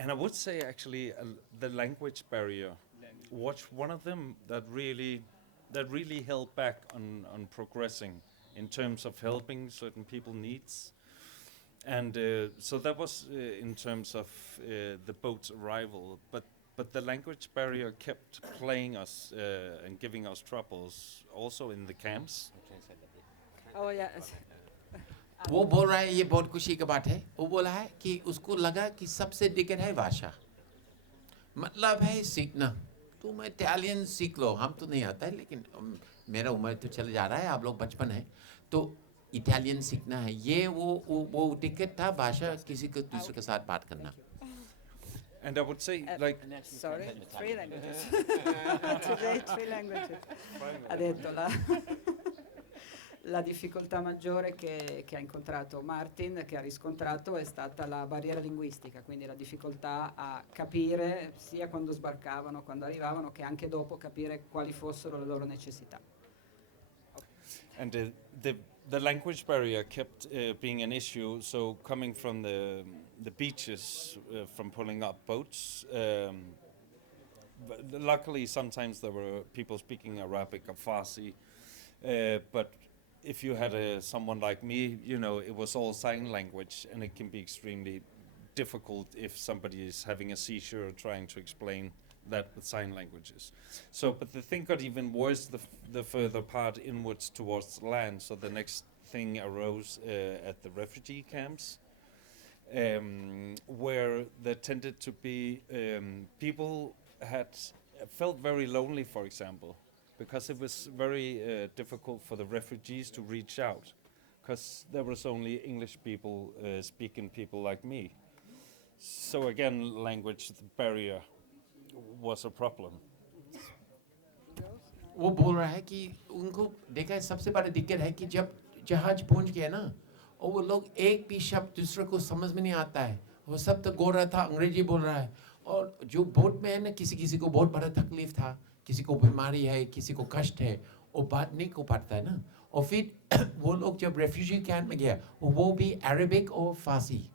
And I would say actually the language barrier was one of them that really held back on progressing in terms of helping certain people's needs. And so that was in terms of the boat's arrival, but the language barrier kept playing us and giving us troubles also in the camps. Oh yeah. वो बोल रहा है, ये बहुत खुशी की बात है, वो बोला है कि उसको लगा कि सबसे दिक्कत है भाषा, मतलब है सीखना। तुम इटालियन सीख लो, हम तो नहीं आता है, लेकिन मेरा उम्र तो चले जा रहा है, आप लोग बचपन है, तो इटालियन सीखना है, ये वो दिक्कत था, भाषा किसी को दूसरे के साथ बात करना। And I would say, like... Sorry, 3 languages. Today 3 languages. Ha detto la difficoltà maggiore che ha incontrato Martin, che ha riscontrato, è stata la barriera linguistica, quindi la difficoltà a capire, sia quando sbarcavano, quando arrivavano, che anche dopo capire quali fossero le loro necessità. And the language barrier kept being an issue, so coming from the beaches, from pulling up boats, but luckily sometimes there were people speaking Arabic or Farsi, but if you had someone like me, you know, it was all sign language, and it can be extremely difficult if somebody is having a seizure or trying to explain that with sign languages. So, but the thing got even worse the further part inwards towards land. So the next thing arose at the refugee camps, where there tended to be people felt very lonely, for example, because it was very difficult for the refugees to reach out, because there was only English people speaking people like me. So again, language barrier was a problem. वो बोल रहा है कि उनको देखा है, सबसे बड़ी दिक्कत है कि जब जहाज पहुंच गया ना, और वो लोग एक भी शब्द दूसरे को समझ में नहीं आता है, वो सब तो गोरा था, अंग्रेजी बोल रहा है, और जो बोट में है ना, किसी को बहुत बड़ा तकलीफ था, किसी को बीमारी है, किसी को कष्ट है, वो बात नहीं को पाता है ना, और फिर वो लोग जब रेफ्यूजी कैंप में गया, वो भी अरबिक और फारसी,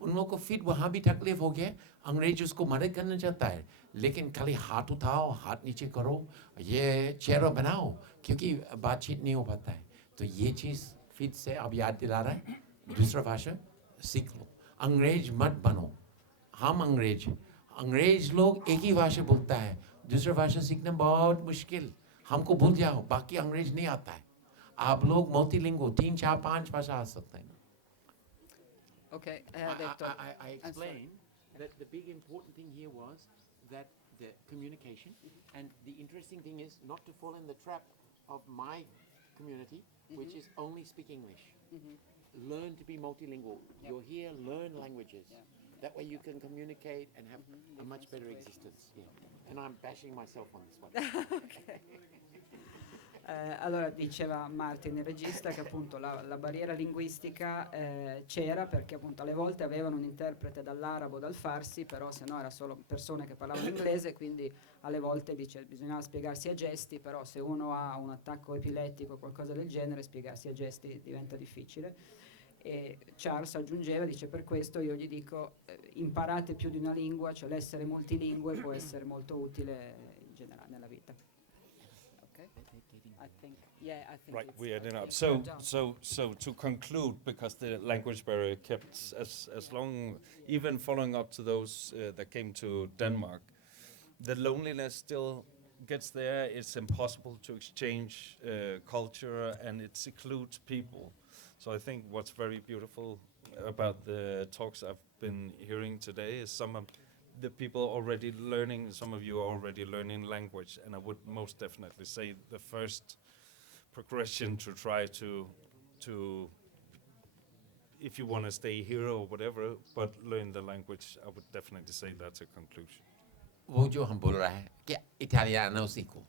उन लोगों को फिर वहाँ भी तकलीफ हो गया, अंग्रेज उसको मदद करना चाहता है, लेकिन खाली हाथ उठाओ, हाथ नीचे करो, ये चेहरा बनाओ, क्योंकि बातचीत नहीं हो पाता है। तो ये चीज़ फिर से अब याद दिला रहा है, दूसरा भाषा सीख लो, अंग्रेज मत बनो। हम अंग्रेज लोग एक ही भाषा बोलता है, दूसरा भाषा सीखना बहुत मुश्किल, हमको भूल जाओ, बाकी अंग्रेज नहीं आता है। आप लोग multilingual 3, 4, 5 भाषा आ सकते हैं। Okay, I explained that the big important thing here was that the communication, and the interesting thing is not to fall in the trap of my community, which is only speak English. Learn to be multilingual. You're here, learn languages. That way you can communicate and have a much better existence. And I'm bashing myself on this one. Okay. Allora diceva Martin, il regista, che appunto la barriera linguistica c'era, perché appunto alle volte avevano un interprete dall'arabo o dal farsi, però se no era solo persone che parlavano inglese, quindi alle volte dice bisognava spiegarsi a gesti, però se uno ha un attacco epilettico o qualcosa del genere, spiegarsi a gesti diventa difficile. E Charles aggiungeva, dice, per questo io gli dico imparate più di una lingua, cioè l'essere multilingue può essere molto utile in generale nella vita. I think right, we ended up. So to conclude, because the language barrier kept as long, even following up to those that came to Denmark, the loneliness still gets there. It's impossible to exchange culture, and it secludes people. So I think what's very beautiful about the talks I've been hearing today is some of the people already learning, some of you are already learning language, and I would most definitely say the first progression to try to if you want to stay here or whatever, but learn the language, I would definitely say that's a conclusion. वो जो हम बोल रहा है क्या इटालियानो सीखो,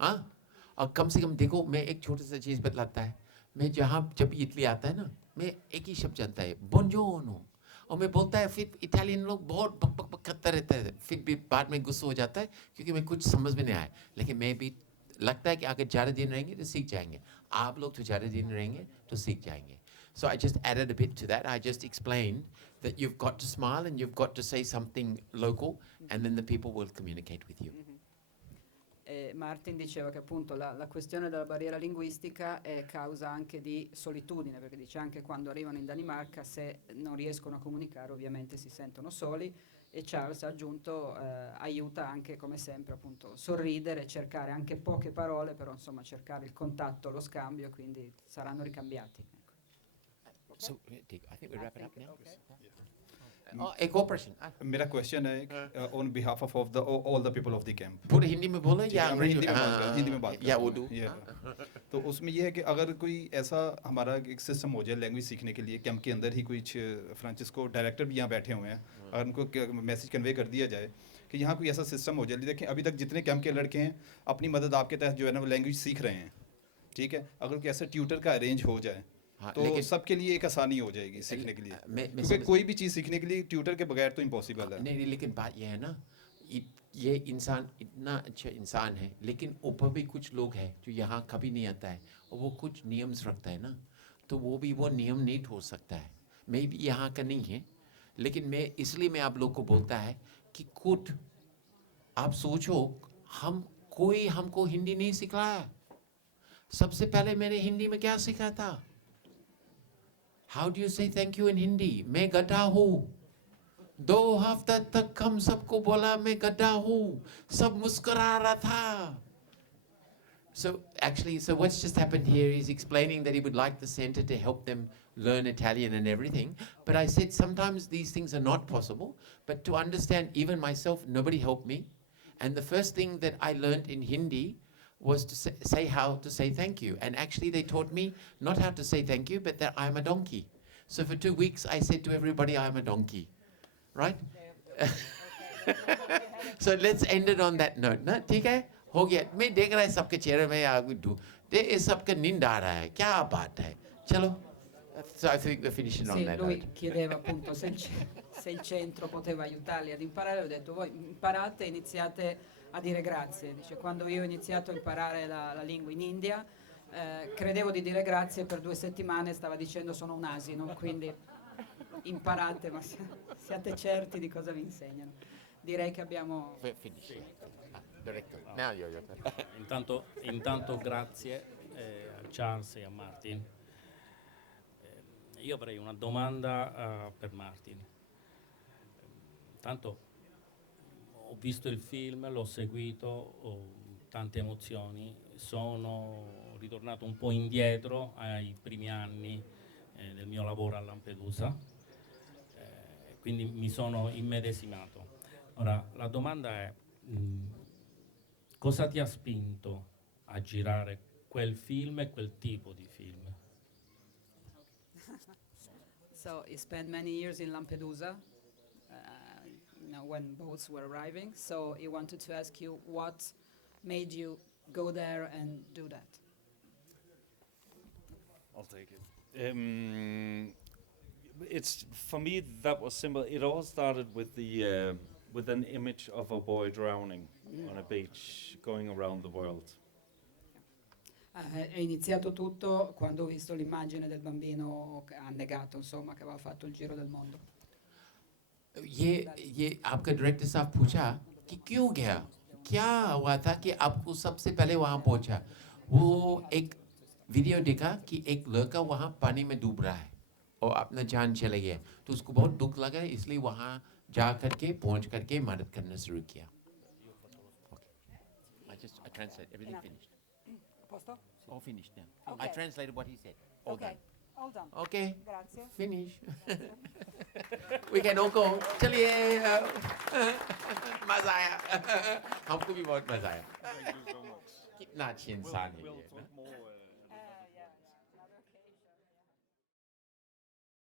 हाँ, और कम से कम देखो, मैं एक छोटा सा चीज़ बतलाता है, मैं जहाँ जब इटली आता है ना, मैं एक ही शब्द जानता है, बुongiorno, और मैं बोलता है फिर इटालियन लोग बहुत बक बक बक करते रहते हैं, फिर भी बाद में गुस्सा हो जाता है क्योंकि मैं कुछ समझ में नहीं आया। लेकिन मैं भी लगता है कि अगर ज़्यादा दिन रहेंगे तो सीख जाएंगे। आप लोग तो ज़्यादा दिन रहेंगे तो सीख जाएंगे। So I just added a bit to that. I just explained that you've got to smile and you've got to say something local, and then the people will communicate with you. E Martin diceva che appunto la questione della barriera linguistica è causa anche di solitudine, perché dice anche quando arrivano in Danimarca, se non riescono a comunicare ovviamente si sentono soli, e Charles ha aggiunto aiuta anche come sempre appunto sorridere, cercare anche poche parole, però insomma cercare il contatto, lo scambio, quindi saranno ricambiati. So I think we wrap it up now. Oh, एक और प्रश्न। मेरा क्वेश्चन है on behalf of all the people of the camp. पूरे हिंदी में बोलो या हिंदी में बात या उर्दू? तो उसमें यह है कि अगर कोई ऐसा हमारा एक सिस्टम हो जाए लैंग्वेज सीखने के लिए, कैंप के अंदर ही कुछ फ्रांसिस्को डायरेक्टर भी यहाँ बैठे हुए हैं, अगर उनको मैसेज कन्वे कर दिया जाए कि यहाँ कोई ऐसा सिस्टम हो जाए। देखें अभी तक जितने कैंप के लड़के हैं अपनी मदद आपके तहत जो है ना वो लैंग्वेज सीख रहे हैं, ठीक है। अगर कोई ऐसा ट्यूटर का अरेंज हो जाए तो सबके लिए एक आसानी हो जाएगी सीखने के लिए, क्योंकि कोई भी चीज़ सीखने के लिए ट्यूटर के बगैर तो इम्पॉसिबल है। नहीं, लेकिन बात यह है ना, ये इंसान इतना अच्छा इंसान है, लेकिन ऊपर भी कुछ लोग हैं जो यहाँ कभी नहीं आता है और वो कुछ नियम्स रखता है ना, तो वो भी वो नियम नहीं हो सकता है। मैं भी यहाँ का नहीं है, लेकिन मैं इसलिए मैं आप लोग को बोलता है कि खुद आप सोचो, कोई हमको हिंदी नहीं सिखाया। सबसे पहले मैंने हिंदी में क्या सीखा था? How do you say thank you in Hindi? मैं गधा हूँ। 2 हफ्ता तक हम सबको बोला मैं गधा हूँ, सब मुस्कुरा रहा था। So what's just happened here is explaining that he would like the center to help them learn Italian and everything. But I said sometimes these things are not possible. But to understand, even myself, nobody helped me. And the first thing that I learned in Hindi was to say how to say thank you. And actually they taught me not how to say thank you, but that I'm a donkey. So for 2 weeks I said to everybody, I'm a donkey. Right? So let's end it on that note. ना ठीक है? हो गया। मैं देख रहा है सबके चेहरे में सबका नींद आ रहा है। क्या बात है? चलो. So I think we're finishing on that lui note. chiedeva appunto se il centro poteva aiutarli ad imparare. Ho detto voi imparate e iniziate a dire grazie. Dice quando io ho iniziato a imparare la lingua in India credevo di dire grazie, per 2 settimane stava dicendo sono un asino, quindi imparate, ma siate certi di cosa vi insegnano. Direi che abbiamo Intanto grazie a Charles e a Martin. Io avrei una domanda per Martin. Tanto ho visto il film, l'ho seguito, ho tante emozioni, sono ritornato un po' indietro ai primi anni del mio lavoro a Lampedusa, quindi mi sono immedesimato. Ora, la domanda è, cosa ti ha spinto a girare quel film e quel tipo di film? So he spent many years in Lampedusa, when boats were arriving. So he wanted to ask you what made you go there and do that. I'll take it. It's for me that was simple. It all started with the with an image of a boy drowning on a beach, going around the world. È iniziato tutto quando ho visto l'immagine del bambino annegato, insomma, che aveva fatto il giro del mondo. ये आपका डायरेक्टर साहब पूछा कि क्यों गया, क्या हुआ था कि आपको सबसे पहले वहाँ पहुँचा। वो एक वीडियो देखा कि एक लड़का वहाँ पानी में डूब रहा है और अपना जान चला गया, तो उसको बहुत दुख लगा, इसलिए वहाँ जा करके पहुँच करके मदद करना शुरू किया। I translate everything finished. Posto? All finished now. Okay. I translated what he said. All Okay. done. All done. Okay. Grazie. Finish. We can all go. चलिए मजा आया। हमको भी बहुत मजा आया। कितना अच्छी इंसान है ये ना।